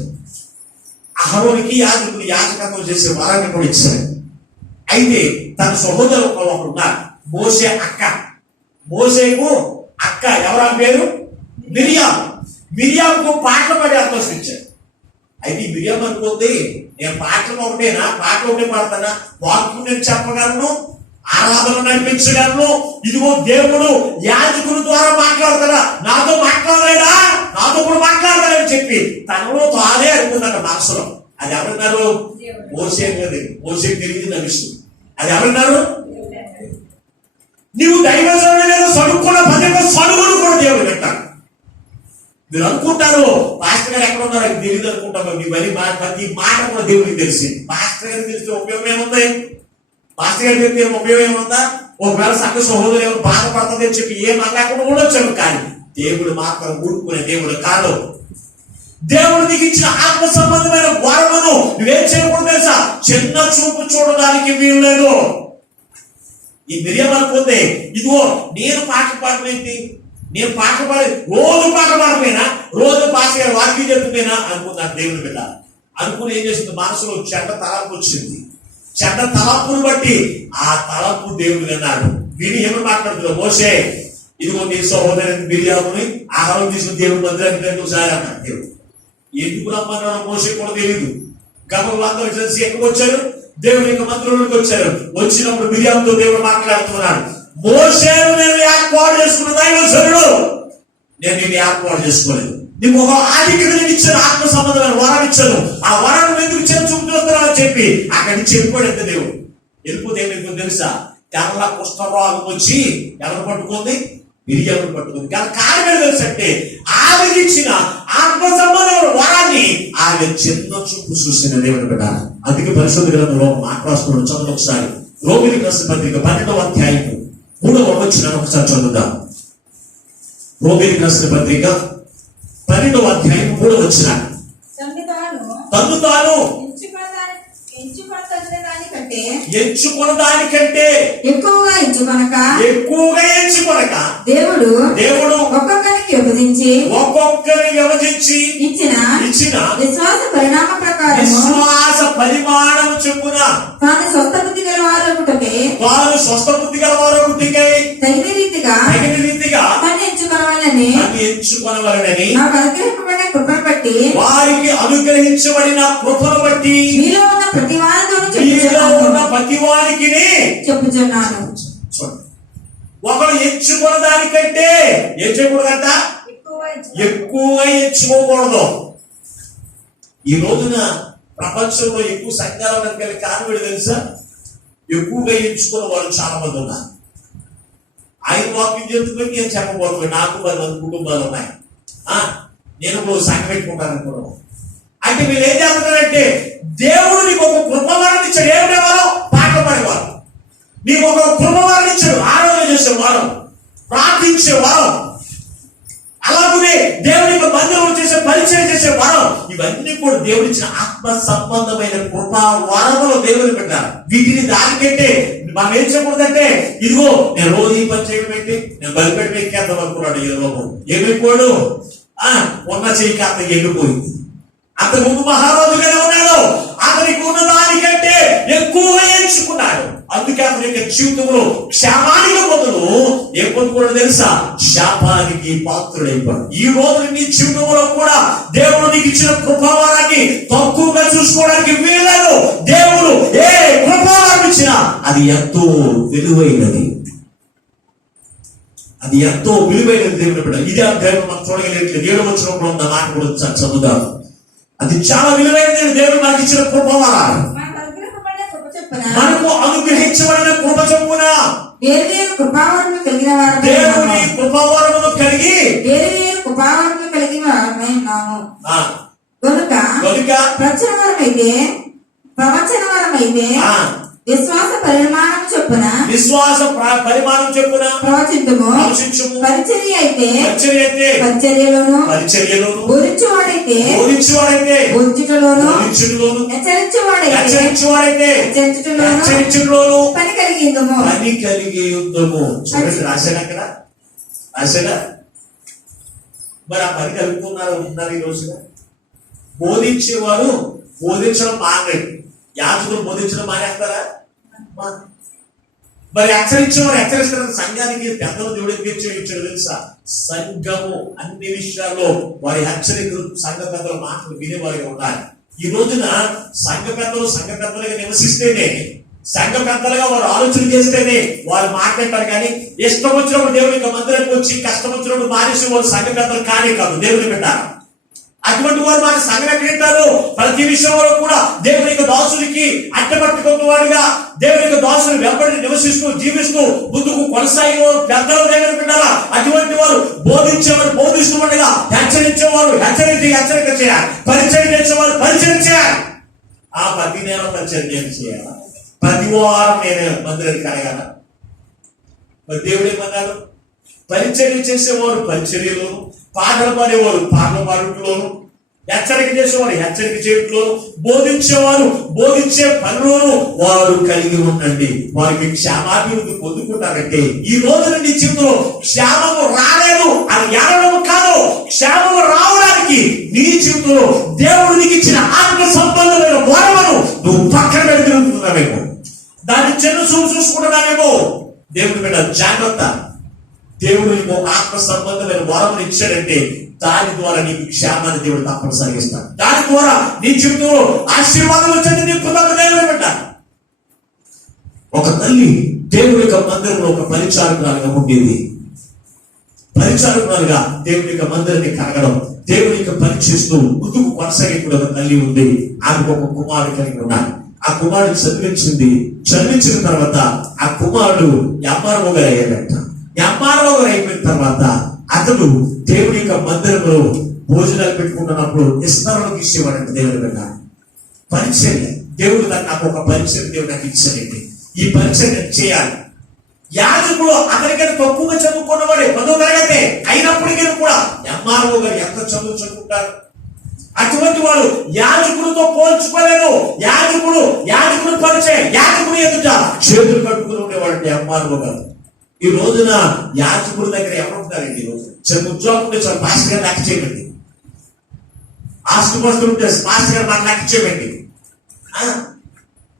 అహరోనికి యాజకుడు యాజకత్వం చేసే వరాన్ని కూడా ఇచ్చాడు. అయితే తన సహోదరు ఒకడు ఉన్నారు, మోషే అక్క. మోషేకు అక్క ఎవరా పేరు? మిరియాము. మిరియాముకు పాటలు పాడి అవకాశం ఇచ్చాడు. అయితే మిరియాం అనుకుంది, నేను పాటలు ఒకటేనా, పాటలు ఒకటే పాడతానా, వాక్యం నేను చెప్పగలను, ఆరాధన నడిపించగలను. ఇదిగో దేవుడు యాజకుల ద్వారా మాట్లాడతాడా, నాతో మాట్లాడలేడా, నాతో కూడా మాట్లాడాలని చెప్పి తనలో తానే అనుకున్నాడు మనసులో. అది ఎవరున్నారు? మోషే. మోషే తిరిగి నడుస్తుంది. అది ఎవరున్నారు? నీవు దైవజనుడు లేదా సడుక్కున్న పద్ధతిలో సడుగును కూడా దేవుడు పెట్టాడు. మీరు అనుకుంటారు పాస్టర్ గారు ఎక్కడ ఉన్నారో తెలియదు అనుకుంటారు. మీ మరి ప్రతి మాట కూడా దేవుడికి తెలిసి. పాస్టర్ గారికి తెలిసిన ఉపయోగం ఏముంది? పాస్టర్ గారికి తెలిసిన ఉపయోగం ఏముందా? ఒకవేళ సంఘ సహోదరు ఏమైనా బాధపడుతుంది అని చెప్పి ఏం అనలేకుండా ఉండొచ్చాను. కానీ దేవుడు మాత్రం ఊరుకునే దేవుడు కాదు. దేవుడు నీకు ఇచ్చిన ఆత్మ సంబంధమైన వరమును నువ్వేం చేయకూడదు తెలుసా? చిన్న చూపు చూడడానికి వీలు లేదు. ఈ మిరియం అనుకుంటే ఇదిగో నేను పాటలు పాడలేంటి, నేను పాటలు పాడి రోజు పాట పాడిపోయినా, రోజు పాస్టర్ గారు వాక్యం చెప్తుపోయినా అనుకున్నాను. దేవుని బిడ్డ అనుకుని ఏం చేసింది? మనసులో చెడ్డ తలంపు వచ్చింది. చెడ్డ తలంపును బట్టి ఆ తలంపు దేవుడు విన్నాడు. విని ఏమని మాట్లాడుతున్నాడు? మోషే ఇదిగో నీ సహోదరు మిరియాముని ఆహారం తీసుకుని దేవుడు మందిరానికి ఒకసారి అన్నాడు. దేవుడు ఎందుకు రమ్మన్నాడు మోషే కూడా తెలియదు. గమలు అందరూ కలిసి ఎక్కువ వచ్చారు, దేవుని యొక్క మందిరంలోకి వచ్చారు. వచ్చినప్పుడు మిరియాముతో దేవుడు మాట్లాడుతున్నాడు, మోషేను నేను ఏర్పాటు చేసుకున్న దైవజనుడు, నేను నిన్ను ఏర్పాటు చేసుకోలేదు. నీకు ఒక ఆధిక్యత ఇచ్చాను, ఆత్మ సంబంధమైన వరం ఇచ్చాను. ఆ వరాన్ని ఎందుకు ఇచ్చాను చూపుతున్నావు అని చెప్పి అక్కడి నుంచి వెళ్ళిపోయాడు దేవుడు. వెళ్ళిపోతే ఏమైందో తెలుసా? తెల్ల కుష్ఠరోగం వచ్చి ఎవరు పట్టుకుంది? మిరియామును పట్టుకుంది. కానీ కారణం తెలుసు అంటే ఆమెకి ఇచ్చిన ఆత్మ సంబంధమైన వరాన్ని ఆమె చిన్న చూపు చూసిన దేవుడు పెట్టాలి. అందుకే పరిశుద్ధ గ్రంథంలో మాట రాస్తున్నాడు, చదువు ఒకసారి. రోమిలికి రాసిన పత్రిక 12వ అధ్యాయము 3వ వచనాన్ని ఒకసారి చదువుదాం. రోమిలికి రాసిన పత్రిక 12వ అధ్యాయం 3వ వచనాన్ని. తను తాను ఎంచుకున్న దానికంటే ఎక్కువగా ఎంచుకొనక దేవుడు ఒక్కొక్కరికి విభజించి ఇచ్చిన విశ్వాస పరిమాణం చెప్పున తాను స్వస్థ బుద్ధి గలవారొకటికై తగిన రీతిగా ఎంచుకొనవలెనని వారికి అనుగ్రహించబడిన కృపను బట్టి మీలో ఉన్న ప్రతి వారికి చెప్పుచున్నాను. ఒకడు ఎంచుకున్న దానికంటే ఏం చేయకూడదంట? ఎక్కువగా ఎంచుకోకూడదు. ఈ రోజున ప్రపంచంలో ఎక్కువ సంఘాలు కలిగి కారణం తెలుసా? ఎక్కువగా ఎంచుకున్న వాళ్ళు చాలా మంది ఉన్నారు. ఆయన వాక్యం చేస్తున్నది నేను చెప్పబోతున్నాను. నాకు 10 మంది కుటుంబాలు ఉన్నాయి. నేను సంఘం పెట్టుకుంటాను అనుకున్నాను. అంటే మీరు ఏం చేస్తున్నారంటే దేవుడు నీకు ఒక కృపవరం ఇచ్చాడు. ఏమిటే వారం? పాట పాడేవారు. నీకు ఒక కృపవరం ఇచ్చాడు, ఆరాధన చేసేవారు, ప్రార్థించేవారు. అలాగే దేవుని మందిరం చేసే పరిచయం చేసేవారు. ఇవన్నీ కూడా దేవుడు ఇచ్చిన ఆత్మ సంబంధమైన కృపా వరములు దేవుని పెట్టారు. వీటిని దానికంటే మనం ఏం చెప్పకూడదంటే ఇదిగో నేను రోజు ఈ పని చేయడం పెట్టి నేను బలిపెట్టి ఎక్కేద్దాం అనుకున్నాడు. ఈ లోపం ఏమైపోయాడు? ఉన్న చెయ్యి కాస్త ఎండిపోయింది. అతను ముందు మహారాజుగానే ఉన్నాడు. అతనికి ఉన్న దానికంటే ఎక్కువ ఎంచుకున్నాడు. అందుకే అతని యొక్క జీవితంలో క్షేమానికి బదులు ఏం పొందుకున్నాడు తెలుసా? శాపానికి పాత్రుడైపోయాడు. ఈ రోజు నీ జీవితంలో కూడా దేవుడు నీకు ఇచ్చిన కృపావారాన్ని తక్కువగా చూసుకోవడానికి వీలేదు. దేవుడు ఏ కృపావారం ఇచ్చినా అది ఎంతో విలువైనది. అది ఎంతో విలువైనది దేవుడు బిడ్డ. ఇదే అధ్యాయం మనం చూడగలిగట్లేదు. 7వ వచనంలో ఉన్న మాట కూడా చదువుదాం. అది చాలా విలువైనది. దేవుడు మనకి ఇచ్చిన కృపవరాలు, మనకు అనుగ్రహించబడిన కృప చొప్పున దేవుని కృపావరమును కలిగి కనుక ప్రవచనవరమైతే విశ్వాస పరిమాణం చొప్పున ప్రవచించుము. పరిచర్య అయితే పరిచర్యలోను, బోధించువాడైతే బోధించుటలోను, హెచ్చరించువాడైతే హెచ్చరించుటలోను పని కలిగి యుద్ధము. రాశాడు అక్కడ, రాశాడా? మరి ఆ పని కలుగుతున్నారు ఈ రోజున. బోధించేవారు బోధించడం మానేడు. యాజకులు బోధించడం మానేస్తారా? మరి హెచ్చరించేవారు హెచ్చరిస్తారు. సంఘానికి పెద్దలు దేవుడు ఇచ్చాడు తెలుసా? సంఘము అన్ని విషయాల్లో వారి హెచ్చరికలు సంఘ పెద్దల మాటలు వినేవారిగా ఉండాలి. ఈ రోజున సంఘ పెద్దలుగా నివసిస్తేనే, సంఘ పెద్దలుగా వారు ఆలోచన చేస్తేనే వారు మాట్లాడతారు. కానీ ఇష్టం వచ్చినప్పుడు దేవుని యొక్క మందిరానికి వచ్చి కష్టం వచ్చినప్పుడు మానేసి వారు సంఘ పెద్దలు కానే కాదు, దేవుని పెట్టారు. అటువంటి వారు మన సంఘం ఎక్కడంటారు? ప్రతి విషయంలో కూడా దేవుని యొక్క దాసుడికి అట్టపట్టుకున్నవాడుగా దేవుని యొక్క దాసుని వెంబడి నివసిస్తూ జీవిస్తూ ముందుకు కొనసాగిన పెద్దలు దేవుని పెట్టారా? అటువంటి వారు బోధించేవారు బోధిస్తూ ఉండగా, హెచ్చరించేవారు హెచ్చరిక చేయాలి, పరిచయం చేసేవారు పరిచయం చేయాలి. ఆ ప్రతి నెల పరిచయం చేయాలి. ప్రతి వారం నేను మందిరానికి అడగాల. మరి దేవుడు ఏమన్నారు? పరిచర్య చేసేవారు పరిచర్యలోను, పాటలు పాడేవారు పాటలు పాడటంలోను, హెచ్చరిక చేసేవారు హెచ్చరిక చేయట్లోను, బోధించేవారు బోధించే పనిలోను వారు కలిగి ఉండండి. వారికి క్షేమాభివృద్ధి పొందుకుంటారంటే ఈ రోజు నీ జీవితంలో క్షేమము రాలేదు అని ఏడవడం కాదు. క్షేమము రావడానికి నీ జీవితంలో దేవుడు నీకు ఇచ్చిన ఆత్మ సంబంధమైన వరమును నువ్వు పక్కన పెట్టి తిరుగుతున్నావేమో, దాన్ని చిన్న చూసుకుంటున్నావేమో. దేవుడి మీద జాగ్రత్త. దేవుడు నీకు ఆత్మ సంబంధమైన వరమును ఇచ్చాడంటే దాని ద్వారా నీకు క్షేమాన్ని దేవుడు తప్పనిసరిగా ఇస్తాడు. దాని ద్వారా నీ జీవితంలో ఆశీర్వాదం వచ్చేది నీ పునరుద్ధరణ దేవుడు పెట్టాలి. ఒక తల్లి దేవుడి యొక్క మందిరంలో ఒక పరిచారకురాలుగా ఉండేది. పరిచారకురాలుగా దేవుడి యొక్క మందిరాన్ని కడగడం, దేవుడి యొక్క పని చేస్తూ ముందుకు కొనసాగే కూడా ఒక తల్లి ఉంది. ఆమెకు ఒక కుమారుడు కలిగి ఉన్నాడు. ఆ కుమారుడు చదివించిన తర్వాత ఆ కుమారుడు ఎంఆర్ఓ గారు అయ్యాడట. ఎంఆర్ఓ గారు అయిపోయిన తర్వాత అతడు దేవుడి యొక్క మందిరంలో భోజనాలు పెట్టుకుంటున్నప్పుడు ఇస్తారాలకు ఇచ్చేవాడంట. దేవుడి బిడ్డ పరిచయం, దేవుడు నాకు ఒక పరిచయం దేవుడు నాకు ఇచ్చాడండి, ఈ పరిచయం నేను చేయాలి. యాజకుడు అతనికైనా తక్కువగా చదువుకున్నవాడే, 10వ తరగతి అయినప్పటికీ కూడా ఎంఆర్ఓ గారు ఎంత చదువుకుంటారు. అటువంటి వాడు యాజకుడితో పోల్చుకోలేడు. యాజకుడు పరిచయం, యాజకుడు ఎదుట చేతులు కట్టుకుని ఉండేవాడు ఎంఆర్ఓ గారు. ఈ రోజున యాజకుడి దగ్గర ఎవరు ఉంటారండి? ఈ రోజు చిన్న ఉద్యోగం ఉంటే చాలు, పాస్టర్ గారు లెక్క చేయకండి. ఆస్తిపాస్తులు ఉంటే పాస్టర్ గారు మాకు లెక్క చేయకండి.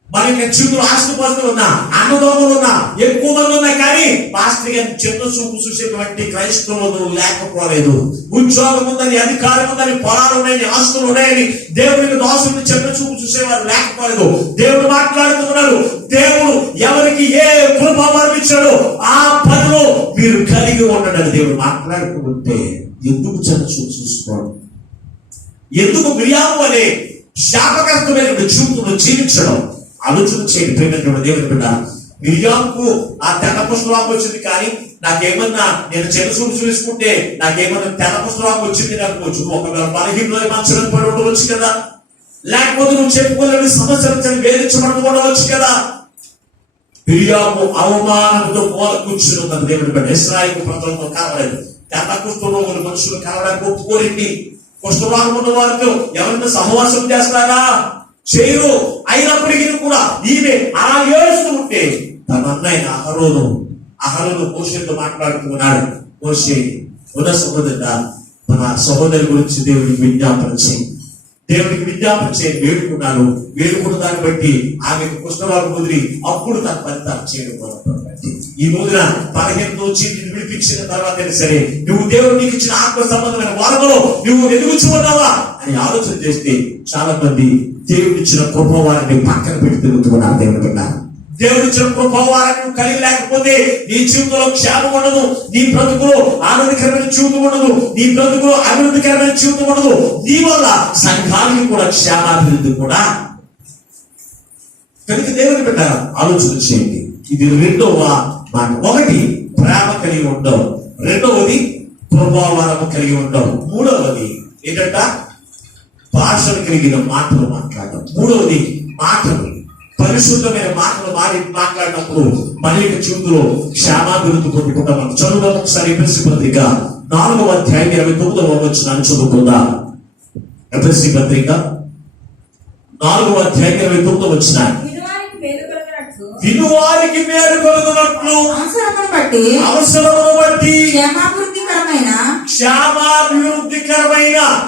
మరి జీవితంలో ఆస్తిపాస్తులు ఉన్నా, అన్నదమ్ములు ఉన్నా, ఎక్కువ మంది ఉన్నాయి, కానీ పాస్టర్ గారిని చిన్న చూపు చూసేటువంటి క్రైస్తవులు లేకపోలేదు. ఉద్యోగం ఉందని, అధికారం ఉందని, పొలాలు ఉన్నాయని, ఆస్తులు ఉన్నాయని దేవుడికి దోషుని చిన్న చూపు చూసేవారు లేకపోలేదు. దేవుడు మాట్లాడుతున్నాడు. దేవుడు ఎవరికి ఏ కృపవరం ఇచ్చాడో ఆ పనిలో మీరు కలిగి ఉండడం దేవుడు మాట్లాడుకుంటే ఎందుకు చిన్న చూపు చూసుకోవడం? ఎందుకు మిరియాము అనే శాపగ్రస్తమైన జీవితంలో జీవించడం? ఆలోచన చేయడం. దేవుడు బిడ్డ, మిరియాముకు ఆ తెల్ల పుష్పరాగం వచ్చింది, కానీ నాకేమన్నా నేను చిన్న చూపు చూసుకుంటే నాకేమన్నా తెల్ల పుష్పరాగం వచ్చింది అనుకోవచ్చు. ఒకవేళ బలహీనలో మంచం పడి ఉండవచ్చు కదా, లేకపోతే నువ్వు చెప్పుకోలేని సమస్యలు వేధించబడి ఉండవచ్చు కదా. మిరియాము అవమానంతో కూర్చుని ఉన్నది. దేవుడు బిడ్డ, ఇశ్రాయేలు ప్రజలతో కలవలేదు. తెల్ల కుష్ఠరోగులు మనుషులు కలవడానికి ఒప్పుకోరింది. కుష్ఠరోగం ఉన్న వారితో ఎవరైనా సహవాసం చేస్తారా? చేయరు. అయినప్పటికీ కూడా ఈమె అలా ఏడుస్తూ ఉంటే తన అన్నయ్య అహరోను మోషేతో మాట్లాడుతున్నాడు. మోషే, ఉన్న మన సహోదరి గురించి దేవుడికి విజ్ఞాపన చేయి, వేడుకున్న దాన్ని బట్టి ఆమెకు కుష్ఠరోగం కుదిరి అప్పుడు తన ఫలితాలు చేయడం మొదలుపెట్టింది. ఈ రోజున 15 నుంచి విడిపించిన తర్వాత సరే, నువ్వు దేవుడు నీకు ఇచ్చిన ఆత్మ సంబంధమైన వరములో నువ్వు ఎదుగుచున్నావా అని ఆలోచన చేస్తే చాలా మంది దేవుడు ఇచ్చిన కృపవారిని పక్కన పెట్టి తిరుగుతున్నారు. దేవుడు ఇచ్చిన కృపవారిని కలిగి లేకపోతే నీ జీవితంలో క్షేమం ఉండదు, నీ బ్రతుకులో ఆనందకరమైన జీవితం ఉండదు, నీ బ్రతుకులో అభివృద్ధికరమైన జీవితం ఉండదు. నీ వల్ల సంఘానికి కూడా క్షేమాభివృద్ధి కూడా. కనుక దేవుని బిడ్డ ఆలోచన చేయండి. ఇది రెండవ మాట. ఒకటి ప్రేమ కలిగి ఉండవు, రెండవది కృపావరము కలిగి ఉండవు, మూడవది ఏంటంట భాషలు కలిగిన మాటలు మాట్లాడడం, మూడవది మాటలు పరిశుద్ధమైన మాటలు మాట్లాడినప్పుడు మన యొక్క జీవితంలో క్షేమాభివృద్ధి పొందుకుంటాం. మనం చదువుదాం ఒకసారి ఎఫెసీ పత్రిక 4వ అధ్యాయం 29వ వచనాన్ని చదువుకుందాం. ఎఫెసీ పత్రిక 4వ అధ్యాయం 29వ వచనాన్ని. వినువారికి మేలు కలుగునట్లు అవసరమును బట్టి క్షేమాభివృద్ధికరమైన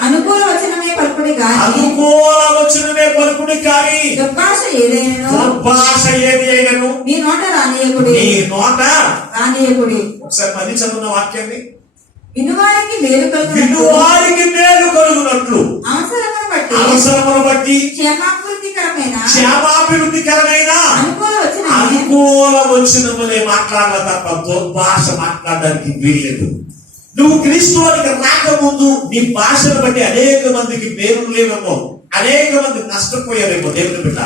అనుకూల వచనమే పలుకుడి కానీ దుర్భాష ఏది అయినను నీ నోట రానియకుడి. ఒకసారి మళ్ళీ చదువున్న వాక్యాన్ని. వినువారికి మేలు కలుగునట్లు అవసరమును బట్టి క్షేమాభివృద్ధికరమైన అనుకూల వచనములే మాట్లాడాల తప్ప దుర్భాష మాట్లాడడానికి వీల్లేదు. నువ్వు క్రీస్తువునికి రాకముందు నీ భాషను బట్టి అనేక మందికి మేలు లేవేమో, అనేక మంది నష్టపోయారేమో. దేవుని బిడ్డ,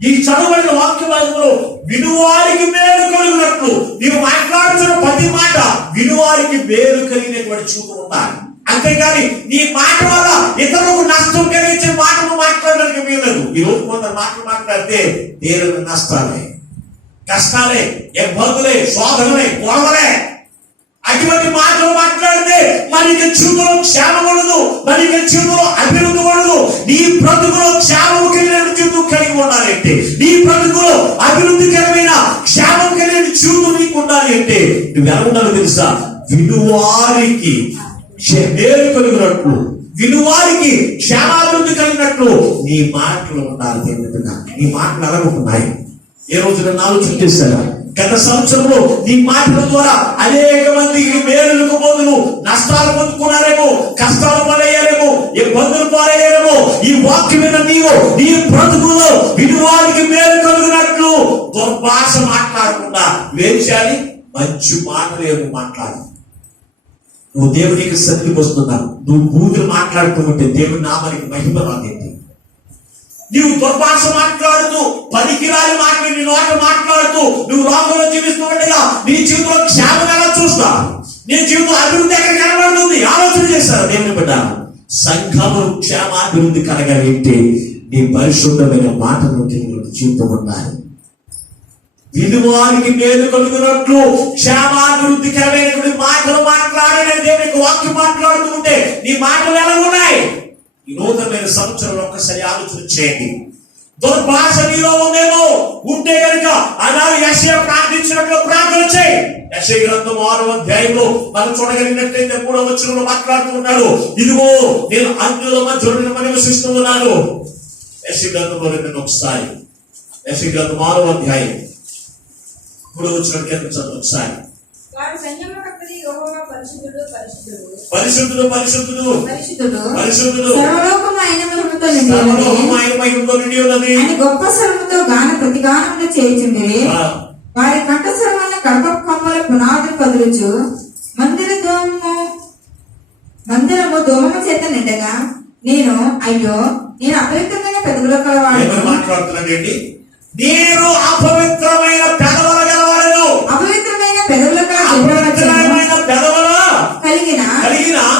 ఈ చదవబడిన వాక్య భాగంలో వినువారికి మేలు కలిగినట్లు నీవు మాట్లాడుతున్న ప్రతి మాట వినువారికి మేలు కలిగినటువంటి చూపు ఉండాలి. అంతేగాని నీ మాట వల్ల ఇతరులకు నష్టం కలిగించే మాటలు మాట్లాడడానికి వీలదు. ఈ రోజు కొందరు మాటలు మాట్లాడితే తీరని నష్టాలే, కష్టాలే, ఇబ్బందులే, శోధనలే, గొడవలే. అటువంటి మాటలు మాట్లాడితే మరి జీవితంలో క్షేమం ఉండదు, మరి జీవితంలో అభివృద్ధి ఉండదు. నీ బ్రతుకులో క్షేమం కలిగిన జీవితం కలిగి ఉండాలి అంటే, నీ బ్రతుకులో అభివృద్ధికరమైన క్షేమం కలిగిన జీవితం నీకు ఉండాలి అంటే నువ్వు ఎలా ఉండాలో తెలుసా? వినువారికి మేలు కలిగినట్లు, వినువారికి క్షేమాభివృద్ధి కలిగినట్లు నీ మాటలు ఉండాలి. నీ మాటలు ఎలా ఉంటున్నాయి? ఏ రోజు నన్ను ఆలోచన చేశారా? గత సంవత్సరంలో నీ మాటల ద్వారా అనేక మంది మేలులకు బదులు నష్టాలు పొందుకున్నారేమో, కష్టాలు పాలయ్యారేమో, ఇబ్బందులు పాలయ్యారేమో. ఈ వాక్యమైన నీవు నీ బ్రతుకులో వినువారికి మేలు కలుగునట్లు దుర్భాష మాట్లాడకుండా ఏం చేయాలి? మంచి మాటలేమో మాట్లాడు. నువ్వు దేవునికి సన్నిధికి వస్తున్నావు, నువ్వు బూతులు మాట్లాడుతూ ఉంటే దేవుని నామానికి మహిమ రాదేంటి? నువ్వు దుర్భాష మాట్లాడుతూ, పనికిరాని మాటలు నీ నోట మాట్లాడుతూ నువ్వు లోకంలో జీవిస్తూ ఉండగా నీ జీవితంలో క్షేమం ఎలా చూస్తా? నీ జీవితం అభివృద్ధి ఎక్కడ కనబడుతుంది? ఆలోచన చేస్తారు దేవుని బిడ్డ. సంఘము క్షేమాభివృద్ధి కలగాలంటే నీ పరిశుద్ధమైన మాటలు జీవితం ఉండాలి. విలువానికి మేలు కలుగునట్లు క్షేమాభివృద్ధి కలగైనటువంటి మాటలు మాట్లాడాలని దేవునికి వాక్యం మాట్లాడుతూ ఉంటే నీ మాటలు ఎలా ఉన్నాయి? ఈ నూతనమైన సంవత్సరంలో ఒక్కసారి ఆలోచన చేయండి. దుర్భాష నీలో ఉందేమో, ఉంటే కనుక అనాలు యెషయా ప్రార్థించినట్లు ప్రార్థన చేయి. యెషయా గ్రంథం 6వ అధ్యాయంలో మనం చూడగలిగినట్లయితే 3వ వచనంలో మాట్లాడుతూ ఉన్నాడు, ఇదిగో నేను అన్యుల మధ్యలో నివసిస్తూ ఉన్నాను. యెషయా గ్రంథంలో ఒకసారి యెషయా గ్రంథం 6వ అధ్యాయం 3వ వచనం చదువు ఒకసారి. పరిశుద్ధుడు పరిశుద్ధుడు పరిశుద్ధుడు సర్వలోకము ఆయన మహిమతో నిండి ఉన్నది. ఆయన గొప్ప స్వరముతో గాన ప్రతిగానములు చేయుచుండిరి. వారి కంఠస్వరమున కడప కొమ్మల పునాదులు కదులుచు మందిరము దోమము చేత నిండగా నేను అయ్యో నేను అపవిత్రమైన పెదవుల కలవాడు. మాట్లాడుతున్నాడు. నేను అపవిత్రమైన పెదవుల గలవాడను. అపవిత్రమైన పెదవుల కలిగిన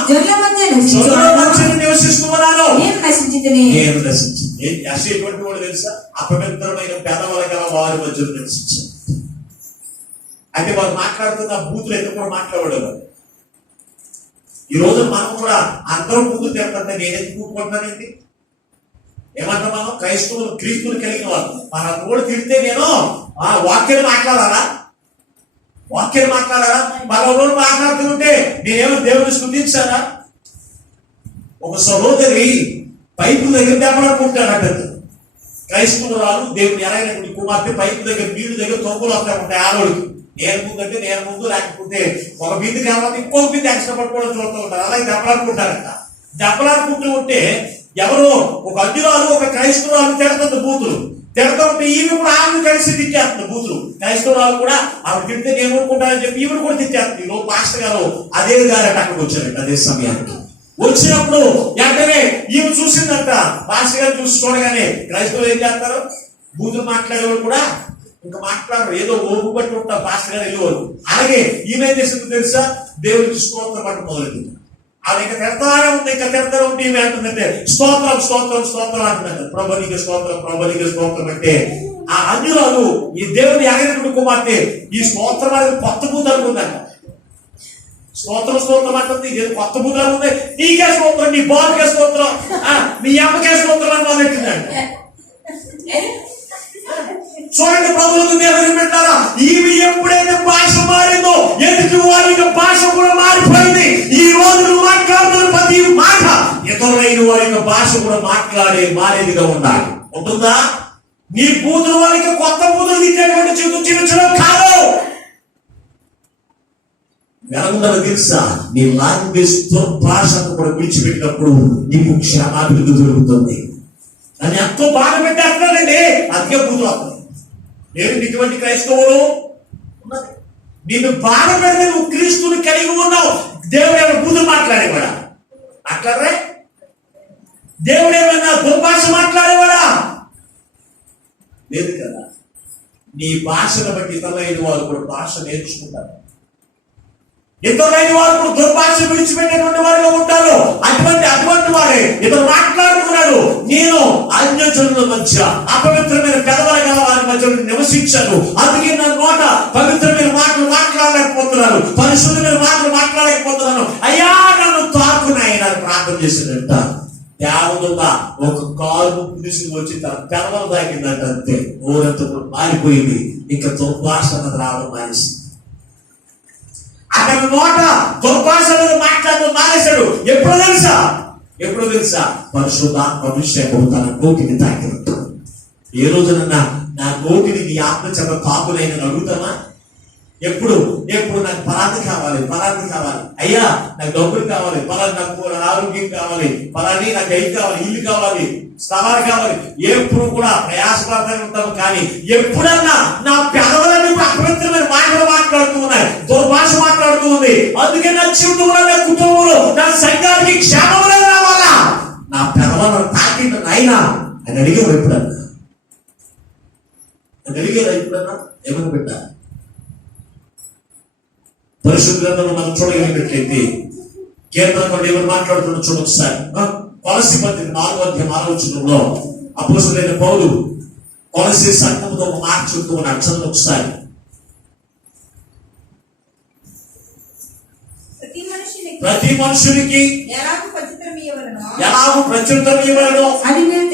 జనుల మధ్య నివసిస్తున్నాను. నేను నశించితిని. ఎటువంటి వాడు తెలుసా? అపవిత్రమైన పెదవుల గల వారి మధ్య నివసించాను. అంటే వారు మాట్లాడుతున్న బూతులు ఎందుకు కూడా మాట్లాడేవారు. ఈ రోజు మనం కూడా అందరూ బూతులు తింటే నేను ఎందుకు కూడుకుంటానండి? ఏమంటా మనం క్రైస్తవులు క్రీస్తులు కలిగిన వాళ్ళు మన కూడా తిడితే నేను వాక్యాన్ని మాట్లాడాలా? వాక్యాన్ని మాట్లాడాలా? మన రోజు మాట్లాడుతుంటే నేనేమో దేవుని స్తుతించానా? ఒక సహోదరి పైపు దగ్గర దెబ్బలాడుకుంటాడట. క్రైస్తవురాలు దేవుని ఎలాగైనటువంటి కుమార్తె పైపు దగ్గర నీళ్లు దగ్గర తొంగులు వస్తా ఉంటాయి ఆలోడికి. నేను ముందంటే నేను ముందు, లేకపోతే ఒక బిందు కాబట్టి ఇంకో బిందు ఎక్స్ట్రా పట్టుకోవడం చూస్తూ ఉంటారు. అలాగే దెబ్బలాడుకుంటారట. దెబ్బలాడుకుంటూ ఉంటే ఎవరో ఒక అడ్డురాలు ఒక క్రైస్తవురాలు తిడుతుంది బూతులు. తిడుతుంటే ఈమె కూడా ఆమె కలిసి తిట్టేస్తుంది బూతులు. క్రైస్తవురాలు కూడా ఆమె తిడితే నేను ఊరుకుంటానని చెప్పి ఈమె కూడా తిట్టేస్తుంది. ఈరోజు పాస్టర్ గారు అదే గారట అక్కడికి వచ్చారట. అదే సమయానికి వచ్చినప్పుడు వెంటనే ఈమె చూసిందంట. పాస్టర్ గారు చూసి చూడగానే క్రైస్తవులు ఏం చేస్తారు? బూతులు మాట్లాడేవాడు కూడా ఇంకా మాట్లాడరు, ఏదో ఓపు బట్టి ఉంటారు. పాస్టర్ గారు వెళ్ళేవారు. అలాగే ఈమె ఏం చేసిందో తెలుసా? దేవుడికి స్తోత్రం పట్టు మొదలెట్టింది. అది ఇంకా తిడతానే ఉంది, ఇంకా తిడతానే ఉంటే ఏమి అంటుందంటే స్తోత్రం స్తోత్రం స్తోత్రం అంటున్నారు. ప్రభునికి స్తోత్రం ప్రభునికి స్తోత్రం అంటే ఆ అన్యురాలు ఈ దేవుని ఎగరినటువంటి కుమార్తె ఈ స్తోత్రం అనేది కొత్త బూత అనుకుందంట. స్తోత్రం స్తోత్రం అంటుంది, ఇది కొత్త బూత అనుకుంది. నీకే స్తోత్రం, నీ బాబుకే స్తోత్రం, నీ అమ్మకే స్తోత్రం అని మొదలెట్టిందంట. చూడండి ప్రభువుకు దేవుని పెట్టారా, ఈమె ఎప్పుడైతే భాష మారిందో ఎదుటి వారికి భాష కూడా మారిపోయింది. ఈ రోజు నువ్వు మాట్లాడుతున్న ప్రతి మాట ఇతరులైన వారి యొక్క భాష కూడా మారేదిగా ఉండాలి. ఉంటుందా? నీ బూతులు వారికి కొత్త బూతులు ఇచ్చేటువంటి జీవితం జీవించడం కాదు. వెలందరూ తెలుసా? నీ లాంగ్వేజ్ దుర్భాషను కూడా విడిచిపెట్టినప్పుడు నీకు క్షేమాభివృద్ధి దొరుకుతుంది. దాన్ని ఎంతో బాధ పెట్టేస్తున్నానండి, అందుకే బూతులు వస్తుంది. నేను ఇటువంటి క్రైస్తవులు ఉన్నది. నిన్ను బాధ పెడితే నువ్వు క్రీస్తుని కలిగి ఉన్నావు. దేవుడు ఏమైనా బూతులు మాట్లాడేవాడా? మాట్లాడరే? దేవుడు ఏమైనా దుర్భాష మాట్లాడేవాడా? లేదు కదా. నీ భాషను బట్టి ఇతరులైన వారు కూడా భాష నేర్చుకుంటారు. ఇతరులైన వారు కూడా దుర్భాష విడిచిపెట్టేటువంటి వారిగా ఉంటారు. అటువంటి వారే ఇతరు మాట్లాడుతున్నాడు, నేను అన్యజనుల మధ్య అపవిత్రమైన పెదవుల గల వారి మధ్య నివసించాను. అందుకే నా నోట పవిత్రమైన మాటలు మాట్లాడలేకపోతున్నాను, పరిశుద్ధమైన మాటలు మాట్లాడలేకపోతున్నాను. అయ్యా నన్ను తాకునాయన ప్రార్థన చేసిందంట. దేవదూత ఒక కాలు తీసుకుని వచ్చి తన పెదవులు తాకిందంట. అంతే, ఊరంతా మారిపోయింది. ఇంకా దుర్భాష అన్నది రావడం మానేసింది. అతని నోట దుర్భాషలను మాట్లాడడం మానేశాడు. ఎప్పుడు తెలుసా? పరిశుద్ధాత్మ అభిషేకం తన నోటిని తాకినట్టు. ఏ రోజునన్నా నా నోటిని నీ ఆత్మ చేత తాకునైనా అడుగుతామా? ఎప్పుడు నాకు పలాది కావాలి, అయ్యా నాకు డబ్బులు కావాలి, నాకు ఆరోగ్యం కావాలి, నాకు ఐదు కావాలి, ఇల్లు కావాలి, స్థలాలు కావాలి. ఎప్పుడు కూడా ప్రయాసపడతానే ఉంటాము. కానీ ఎప్పుడన్నా నా పెదవులన్నీ అపవిత్రమైన మాటలు మాట్లాడుతూ ఉన్నాయి, దుర్భాష మాట్లాడుతూ ఉంది. అందుకే నా జీవితంలో, నా కుటుంబంలో, నా సంఘానికి క్షేమం రావాలా? నా పెదవులను తాకింది నాయనా అని అడిగేవా ఎప్పుడన్నా? ఏమని పెట్టా? పరిశుద్ధ గ్రంథంలో మనం చూడగలిగినట్లయితే కీర్తనలు ఎవరు మాట్లాడుతున్న చూడ ఒకసారి. కొలస్సీ పత్రిక 4వ అధ్యాయం 6వ వచనంలో అపోస్తలుడైన పౌలు కొలస్సీ సంఘముతో ఒక మాట చెప్తూ ఉన్నాడు. చదువు ఒకసారి. ప్రతి మనుషునికి ఎలాగూ ప్రత్యుత్తరం ఇవ్వలను అది మీరు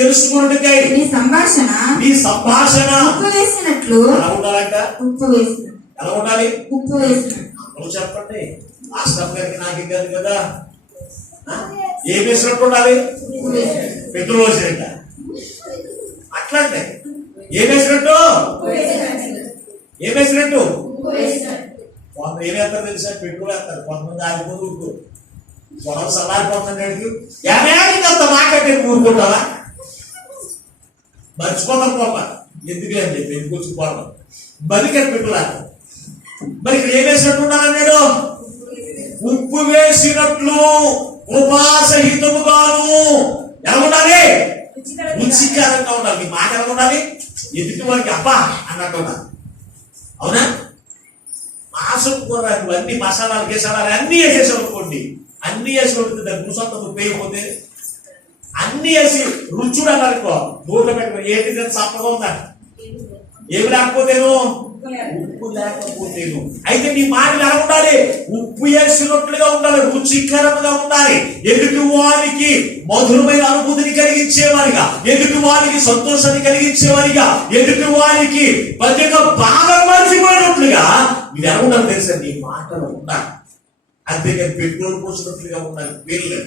తెలుసుకొనుటకై మీ సంభాషణ ఉప్పు వేసినట్లు ఎలా ఉండాలంట? ఎలా ఉండాలి? ఉప్పు వేసినట్లు. చెప్పండి. మాస్టర్ గారికి నాకు కాదు కదా, ఏం వేసినట్టు ఉండాలి? పెట్రోల్ వేసినట్ట. అట్లా అంటే ఏం వేసినట్టు? కొంత ఏం వేస్తారు తెలుసా? పెట్రోల్ వేస్తారు. కొంతమంది ఆగిపోతూ పొలం సలారిపోతున్నాడు. అంత మాట్లాడే ఊరుకుంటావా? మర్చిపోతాం పాప. ఎందుకులే అని చెప్పి ఎందుకు వచ్చి పోవడం బలికని పెట్టులా. మరి ఇక్కడ ఏం వేసినట్టు ఉండాలన్నాడు? ఉప్పు వేసినట్లు కృపాసహితముగాను. ఎలా ఉండాలి? రుచికరంగా ఉండాలి. మీ మాట ఎలా ఉండాలి? ఎదుటి వారికి అబ్బా అన్నట్టు ఉండాలి. అవునా? మాసం కూర ఇవన్నీ మసాలాలు కేసాలు అన్ని వేసేసాం అనుకోండి, అన్ని వేసి ఉంటుంది. దాని గుసంత ఉపయోగపోతే అన్ని వేసి రుచుడు అన్నారుకో, నోట్లో పెట్టుకో. ఏంటి సప్పగా ఉందా? ఏమి లేకపోతేను? ఉప్పు లేకపోతేను. అయితే నీ మాటలు ఎలా ఉండాలి? ఉప్పు వేసినట్లుగా ఉండాలి, రుచికరంగా ఉండాలి. ఎదుటి వారికి మధురమైన అనుభూతిని కలిగించేవారిగా, ఎదుటి వారికి సంతోషాన్ని కలిగించేవారిగా, ఎదుటి వారికి ప్రత్యేక బాగా మర్చిపోయినట్లుగా మీరు ఎలా ఉండాలి తెలుసా? నీ మాటలు ఉండాలి. అంతేకాని పెట్రోల్ పోసినట్లుగా ఉండాలి. వీళ్ళు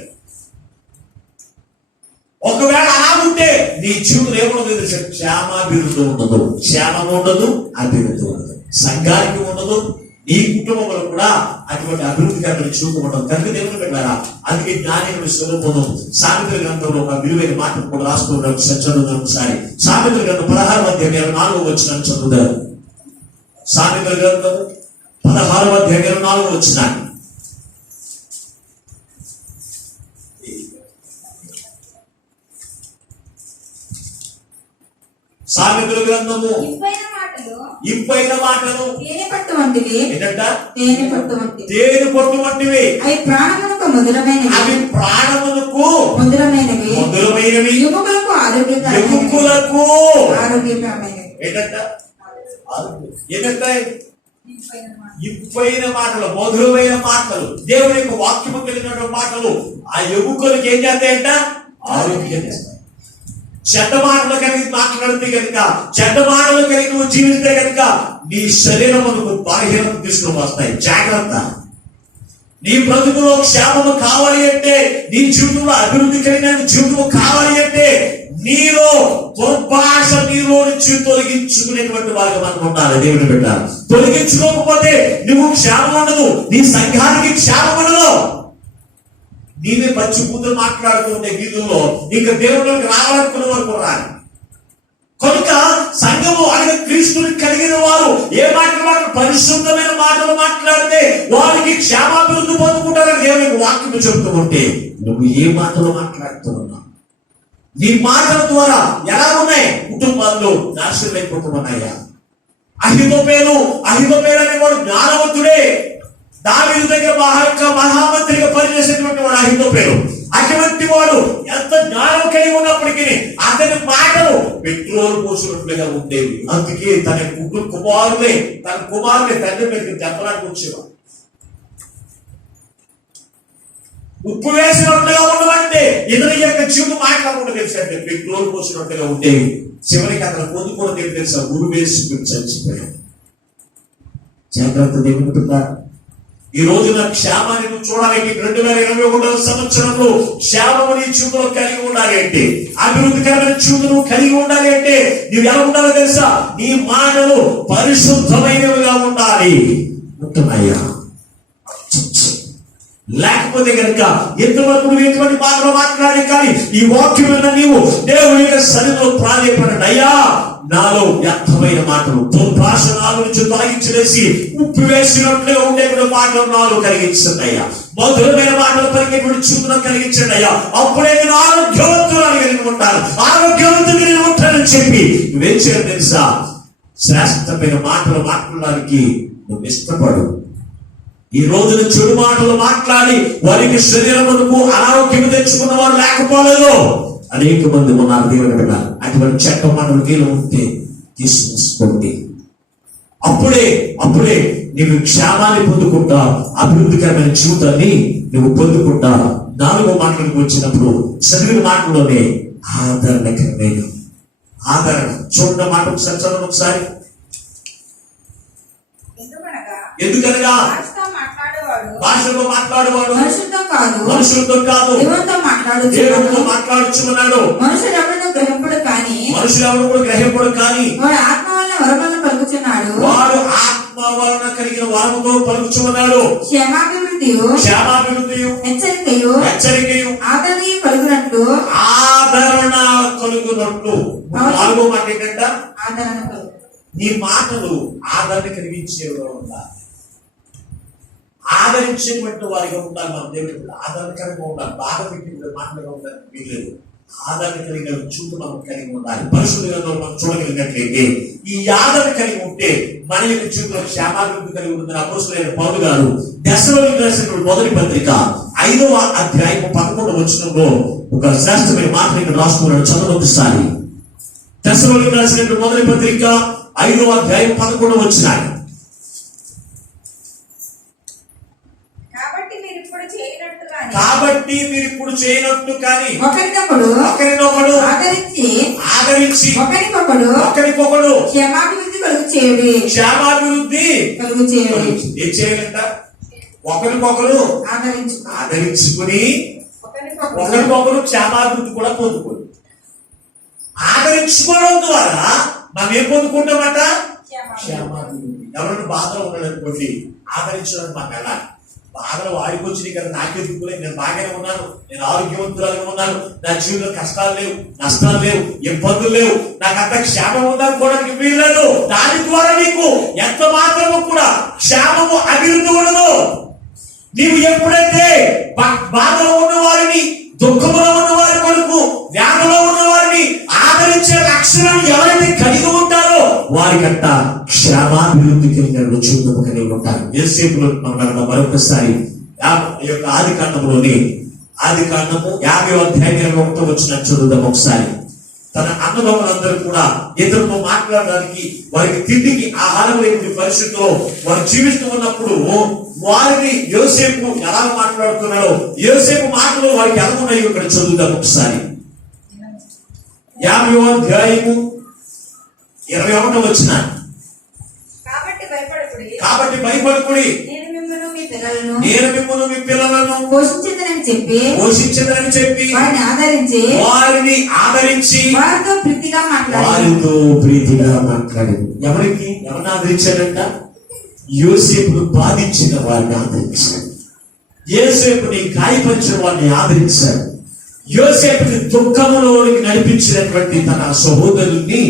ఒకవేళ అలా ఉంటే నీ జీవితం ఏముండదు తెలుసా? క్షేమాభివృద్ధి ఉండదు, క్షేమం ఉండదు, అభివృద్ధి ఉండదు, సంఘానికి ఉండదు, నీ కుటుంబంలో కూడా అటువంటి అభివృద్ధికరమైన జీవితం ఉండదు. కనుక దేవుని పెట్టారా? అందుకే జ్ఞాని స్వరూపము సామెతల గ్రంథంలో ఒక విలువైన మాట కూడా రాసుకున్నాడు. చదువుదాం ఒకసారి. సామెతల గ్రంథం 16వ అధ్యాయం 24వ వచనం చదువుతారు. సామెతల గ్రంథం 16వ అధ్యాయం 24వ వచనాన్ని. సామెతల గ్రంథము ఇంపైన మాటలు తేనె పట్టు వంటివి. ఏంటంట? తేనె పట్టు వంటివి. తేనె పట్టు వంటివి. అవి ప్రాణమునకు మధురమైనవి. అవి ప్రాణమునకు మధురమైనవి. మధురమైనవి. ఎముకలకు ఆరోగ్యకరమైనవి. ఏంటంట? ఏంటంట? ఇంపైన మాటలు, మధురమైన మాటలు, దేవుని యొక్క వాక్యము కలిగినటువంటి మాటలు ఆ ఎముకలకు ఏం చేస్తాయంట? ఆరోగ్యం చేస్తాయి. చెడ్డ మాటలు కలిగి మాట్లాడితే కనుక, చెడ్డ మాటలు కలిగి నువ్వు జీవిస్తే కనుక నీ శరీరం బలహీనత తీసుకుని వస్తాయి. జాగ్రత్త. నీ బ్రతుకులో క్షేమము కావాలి అంటే, నీ జీవితంలో అభివృద్ధి కలిగిన జీవితం కావాలి అంటే, నీలో దుర్భాష నీలో నుంచి తొలగించుకునేటువంటి వారికి మనం ఉండాలి. దేవుని పెట్టాలి. తొలగించుకోకపోతే నువ్వు క్షేమం ఉండదు, నీ సంఘానికి క్షేమం ఉండదు. నీవే పచ్చి కూతురు మాట్లాడుతూ ఉండే వీధుల్లో ఇంకా దేవుడికి రావాలనుకునే వరకు రాలి. కనుక సంఘము అనగా క్రీస్తుని కలిగిన వారు ఏ మాట్లాడారు? పరిశుద్ధమైన మాటలు మాట్లాడితే వారికి క్షేమాభివృద్ధి పొందుకుంటారని దేవునికి వాక్యం చెబుతూ ఉంటే, నువ్వు ఏ మాటలు మాట్లాడుతున్నావు? నీ మాటల ద్వారా ఎలా ఉన్నాయి? కుటుంబాల్లో నాశనం అయిపోతున్నాయా? అహితోపేలు అనేవాడు జ్ఞానవంతుడే. దావీదు దగ్గర మహామంత్రిగా పనిచేసేటువంటి వాడు అహితోపేలు. అటువంటి వాడు ఎంత జ్ఞానం కలిగి ఉన్నప్పటికీ అతని మాటలు పెట్రోల్ పోసినట్లుగా ఉండేవి. అందుకే తన కుమారులే తండ్రి మీదకి చెప్పడానికి వచ్చేవాడు. ఉప్పు వేసినట్లుగా ఉండవంటే ఇతని యొక్క జీవితం మాట్లాడకుండా తెలుసంటే పెట్రోల్ పోసినట్లుగా ఉండేవి. చివరికి అతను పొందుకోవడం ఏంటి తెలుసా? ఉరి వేసి చచ్చిపోయాడు. జాగ్రత్త. దేవుడుగా ఈ రోజున క్షేమాన్ని నువ్వు చూడాలంటే 2021 సంవత్సరంలో క్షేమము నీ జీవితంలో కలిగి ఉండాలి అంటే, అభివృద్ధికరమైన జీవితం నువ్వు కలిగి ఉండాలి అంటే నువ్వు ఎలా ఉండాలో తెలుసా? నీ మాటలు పరిశుద్ధమైనవిగా ఉండాలి. ఉంటున్నాయా? లేకపోతే కనుక ఎంతవరకు నువ్వు ఎటువంటి మాటలు మాట్లాడి కానీ ఈ వాక్యం వల్ల నీవు దేవుని యొక్క సన్నిధిలో ప్రాధాన్యపడండి. అయ్యా, నాలో వ్యర్థమైన మాటలు దుర్భాష నాలో నుంచి తొలగించేసి ఉప్పు వేసినట్లుగా ఉండేటువంటి మాటలు నాలో కలిగించండి అయ్యా. మధురమైన మాటలు పలికేటువంటి చూపును కలిగించండి అయ్యా. అప్పుడే నేను ఆరోగ్యవంతురాలు కలిగి ఉంటాను, ఆరోగ్యవంతులు నేను ఉంటానని చెప్పి నువ్వేం చేయాలి తెలుసా? శ్రేష్టమైన మాటలు మాట్లాడడానికి నువ్వు ఇష్టపడు. ఈ రోజున చెడు మాటలు మాట్లాడి వారికి శరీరమునకు అనారోగ్యం తెచ్చుకున్న వారు లేకపోలేదు. అనేక మంది ఉన్నారు దేవుని బిడ్డ. అటువంటి చెడ్డ మాటలు నీలో ఉంటే తీసుకోండి. అప్పుడే నీవు క్షేమాన్ని పొందుకుంటా, అభివృద్ధికరమైన జీవితాన్ని నువ్వు పొందుకుంటా. 4వ మాటలకు వచ్చినప్పుడు చదివిన మాటలోనే ఆదరణకరమైన ఆదరణ. చూడ మాట ఒకసారి చదవండి ఒకసారి. ఎందుకనగా భాషలో మాట్లాడేవాడు మనుషులతో కాదు దేవునితో మాట్లాడుచున్నాడు. మనుషులు ఎవరు కూడా గ్రహింపడు కానీ వాడు ఆత్మ వలన వరములను పలుకుచున్నాడు. వాడు ఆత్మ వలన కలిగిన వరముతో పలుకుచున్నాడు. క్షేమాభివృద్ధియు హెచ్చరికయు ఆదరణ కలుగునట్లు. 4వ మాట ఏంటంట? ఆదరణ కలుగు. నీ మాటలు ఆదరణ కలిగించేవిగా ఉండాలి. ఆదరించేటువంటి వారిగా ఉండాలి. మన దేవుడు ఆదరణకరంగా ఉండాలి. బాధ పెట్టి మాటలుగా ఉండాలి వీల్లేదు. ఆదరణ కలిగిన చూపు మనం కలిగి ఉండాలి. పరిశుద్ధంగా మనం చూడగలిగినట్లయితే ఈ ఆదరణ కలిగి ఉంటే మన యొక్క జీవితంలో క్షేమాభివృద్ధి కలిగి ఉందని అపోస్తలుడైన పౌలు గారు దశలోనికి రాసినటువంటి మొదటి పత్రిక 5వ అధ్యాయం 11వ వచనంలో ఒక శ్రేష్టమైన మాట ఇక్కడ రాసుకున్నాడు. చదవొకసారి. దశలోనికి రాసినటువంటి మొదటి పత్రిక 5వ అధ్యాయం 11వ వచనం. కాబట్టి మీరు ఇప్పుడు చేయనట్టు కానీ ఒకరినొకడు ఆదరించి ఒకరికొకడు క్షేమాభివృద్ధి కలుగు చేయండి. ఏం చేయాలంట? ఒకరికొకరు ఆదరించుకుని ఒకరికొకరు క్షేమాభివృద్ధి కూడా పొందుకోండి. ఆదరించుకోవడం ద్వారా మనం ఏం పొందుకుంటామట? క్షేమాభివృద్ధి. ఎవరైనా బాధలో ఉన్నాడు అనుకోండి, ఆదరించడానికి మాకు వెళ్ళాలి. బాధలు వాడికొచ్చినాయి కదా, నాకే దిక్కులేదు, నేను బాగానే ఉన్నాను, నేను ఆరోగ్యవంతురాలుగా ఉన్నాను, నా జీవితంలో కష్టాలు లేవు, నష్టాలు లేవు, ఇబ్బందులు లేవు, నాకు అంత క్షేమం ఉందనుకోవడానికి వీల్లేదు. దాని ద్వారా నీకు ఎంత మాత్రము కూడా క్షేమము అభివృద్ధి ఉండదు. నీవు ఎప్పుడైతే బాధలో ఉన్న వారిని, దుఃఖంలో ఉన్న వారి కొరకు, వ్యాధిలో ఉన్న వారిని ఆదరించే లక్షణం ఎవరైతే కలిగి ఉంటారో వారికంట క్షేమాభివృద్ధి కలిగిన చూపు కలిగి ఉంటారు. యేసేపులో మరొకసారి ఆది కాండము 50వ అధ్యాయం 21వ వచనం చదువుదాం ఒకసారి. తన అన్నదమ్ములందరూ కూడా ఇతరులతో మాట్లాడడానికి, వారికి తిండికి ఆహారం లేని పరిస్థితిలో వారు జీవిస్తూ ఉన్నప్పుడు వారిని యోసేపు ఎలా మాట్లాడుతున్నాడో, యోసేపు మాటలు వారికి ఎలా ఉన్నాయో ఇక్కడ చదువుదాం ఒకసారి. 50వ అధ్యాయము 21వ వచనం. కాబట్టి భయపడకుడి, నేను మిమ్మును మీ పిల్లలను పోషించదనని చెప్పి వారిని ఆదరించి వారితో ప్రీతిగా మాట్లాడి. ఎవరిని ఆదరించాడంట? యోసేపును బాధించిన వారిని ఆదరించాడు. యోసేపుని గాయపరిచిన వారిని ఆదరించాడు. యోసేపుని దుఃఖములోనికి నడిపించినటువంటి తన సహోదరుల్ని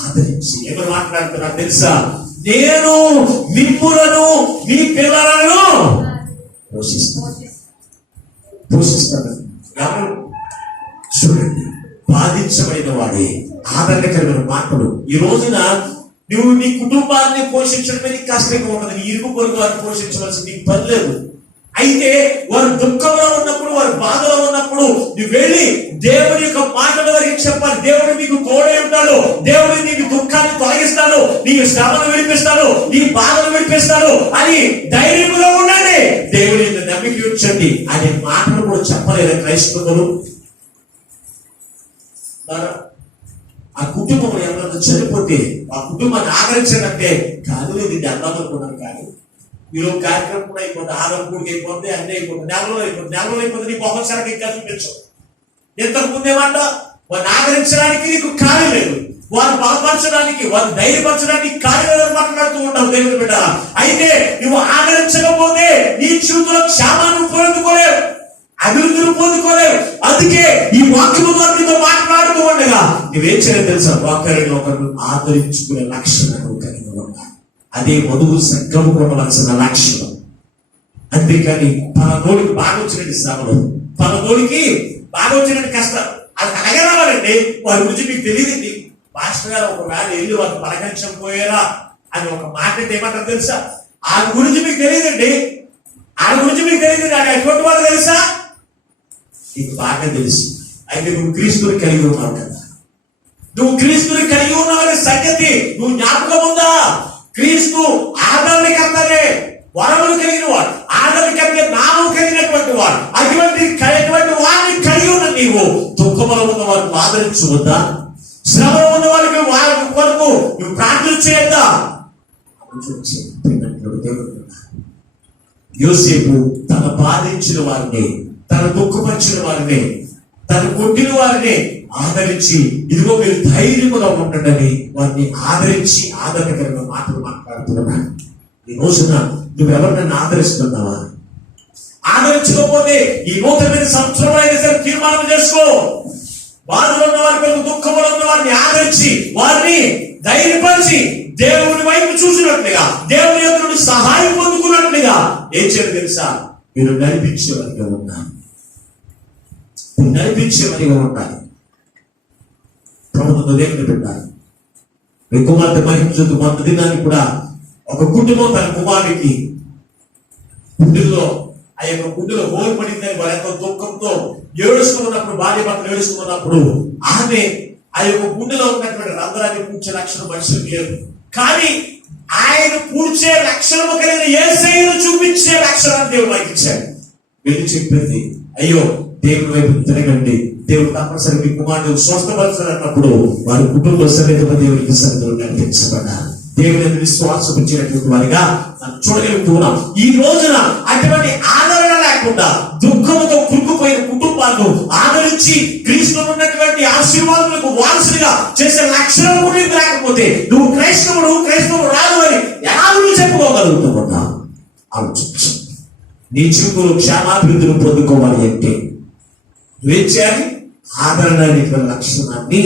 ఆదరించి ఎవరు మాట్లాడుతున్నారు తెలుసా? నేను మిమ్ములను మీ పిల్లలను పోషిస్తాను. ఎవరు? చూడండి, బాధించబడిన వాడే ఆదరణకరమైన మాటలు. ఈ రోజున నువ్వు నీ కుటుంబాన్ని పోషించడం నీకు కష్టంగా ఉన్నది. నీ ఇరుగు పొరుగు వారిని పోషించవలసి నీకు పని లేదు. అయితే వారు దుఃఖంలో ఉన్నప్పుడు, వారు బాధలో ఉన్నప్పుడు నువ్వు వెళ్ళి దేవుని యొక్క మాటల వరకు చెప్పాలి. దేవుడు నీకు తోడే ఉంటాడు, దేవుడు నీకు దుఃఖాన్ని తొలగిస్తాడు, నీ శ్రమను విడిపిస్తాడు, నీ బాధను విడిపిస్తాడు అని ధైర్యంగా ఉండండి. దేవుని నమ్మిక ఉంచండి అనే మాటలు కూడా చెప్పలేదు క్రైస్తవులు. ఆ కుటుంబం ఎవరైనా చనిపోతే ఆ కుటుంబాన్ని ఆదరించాలంటే కాదు, ఇది అర్థం అనుకున్నాను. కానీ ఈరోజు కార్యక్రమం కూడా అయిపోతుంది, ఆరోగ్యం అయిపోతుంది, అన్నీ అయిపోతుంది, నెలలో అయిపోతుంది. నీకు ఒకసారికి ఇంకా చూపించు. ఇంతకు ముందేమంట, వారిని ఆదరించడానికి నీకు ఖాళీ లేదు, వారు బలపరచడానికి, వారు ధైర్యపరచడానికి ఖాళీ లేదని మాట్లాడుతూ ఉంటావు దేవుని బిడ్డ. అయితే నువ్వు ఆదరించకపోతే నీ జీవితంలో క్షేమాన్ని పొందుకోలేవు, అభివృద్ధిని పొందుకోలేవు. అందుకే ఈ వాక్యము నీతో మాట్లాడుతూ ఉండగా నువ్వేం చేయాలి తెలుసా? ఒకరిని ఒకరు ఆదరించుకునే లక్షణాలు కలిగి ఉండాలి. అదే వధువు సంఘము ఉండవలసిన లక్షణం. అంతేకాని పలనోడికి బాగా వచ్చినట్టు శ్రమలు, పలనోడికి బాగా వచ్చినట్టు కష్టాలు అది అలాగే రావాలండి. వారి గురించి మీకు తెలియదండి. మాస్టర్ గారు ఒకవేళ వెళ్ళి వారు పలకరించకపోయారా అని ఒక మాట ఏమంటారు తెలుసా? ఆయన గురించి మీకు తెలియదండి, ఆయన గురించి మీకు తెలియదు. ఆయన ఎటువంటి వాళ్ళు తెలుసా? నీకు బాగా తెలుసు. అయితే నువ్వు క్రీస్తుని కలిగి ఉన్నావు కదా, నువ్వు క్రీస్తుని కలిగి ఉన్నావనే సంగతి నువ్వు జ్ఞాపకం ఉందా? క్రీస్తు ఆదరణకర్తనే, వరములు కలిగిన వాడు, ఆదరణకర్త నామం కలిగినటువంటి వాడు. అటువంటి వారిని కలిగి ఉన్న నీవు దుఃఖములో ఉన్న వారిని ఆదరించవద్దా? శ్రమలో ఉన్న వారికి వారి కొరకు నువ్వు ప్రార్థన చేయొద్దా? యోసేపు తన బాధించిన వారిని, తన దుఃఖపరిచిన వారిని, తన కొట్టిన వారిని ఆదరించి, ఇదిగో మీరు ధైర్యముగా ఉండండి వారిని ఆదరించి ఆదరణకరమైన మాటలు మాట్లాడుతున్నాను. ఈ రోజున నువ్వు ఎవరినైనా ఆదరిస్తున్నావా? ఆదరించకపోతే ఈ నూతనమైన సంవత్సరం అయినా సరే తీర్మానం చేసుకో. బాధలో ఉన్న వారి కొరకు, దుఃఖంలో ఉన్న వారిని ఆదరించి, వారిని ధైర్యపరిచి, దేవుని వైపు చూసినట్లుగా, దేవుని యొక్క నుండి సహాయం పొందుకున్నట్లుగా ఏం చేయాలి తెలుసా? మీరు నడిపించేవారిగా ఉండాలి, నడిపించేవారిగా ఉండాలి. ప్రభుత్వం దేవుని పెట్టాలి. మీ కుమార్తె మహిళ మొన్న దినానికి కూడా ఒక కుటుంబం తన కుమారుడికి గుండెల్లో ఆ యొక్క గుండెలో హోల్ పడిందని వారి యొక్క దుఃఖంతో ఏడుస్తున్నప్పుడు, భార్య భర్తలు ఏడుస్తున్నప్పుడు ఆమె ఆ యొక్క గుండెలో ఉన్నటువంటి రంధ్రాన్ని పూడ్చే లక్షణం మనుషులకు లేదు. కానీ ఆయన పూడ్చే లక్షణము కలిగిన యేసయ్యను చూపించే లక్షణాన్ని దేవుడు నాకు ఇచ్చాడు. వెళ్ళి చెప్పింది, అయ్యో దేవుని వైపు తిరగండి, దేవుడు తప్పనిసరి మీ కుమారుడు స్వస్థపరచాలన్నప్పుడు వారి కుటుంబ సమేత దేవునికి సన్నిధిలో నడిపించబడ్డారు. దేవుని విశ్వాసం ఇచ్చినటువంటి వారిగా మనం చూడగలుగుతున్నాం. ఈ రోజున అటువంటి ఆదరణ లేకుండా దుఃఖంతో కురుకుపోయిన కుటుంబాలను ఆదరించి క్రీస్తు ఉన్నటువంటి ఆశీర్వాదాలకు వారసులుగా చేసే లక్షణం కూడా లేకపోతే నువ్వు క్రైస్తవుడు రాదు అని ఎలా నువ్వు చెప్పుకోగలుగుతున్నా? ఆలోచించు. నీ జీవితంలో క్షేమాభివృద్ధిని పొందుకోవాలి అంటే నువ్వేం చేయాలి? ఆదరణ అనేటువంటి లక్షణాన్ని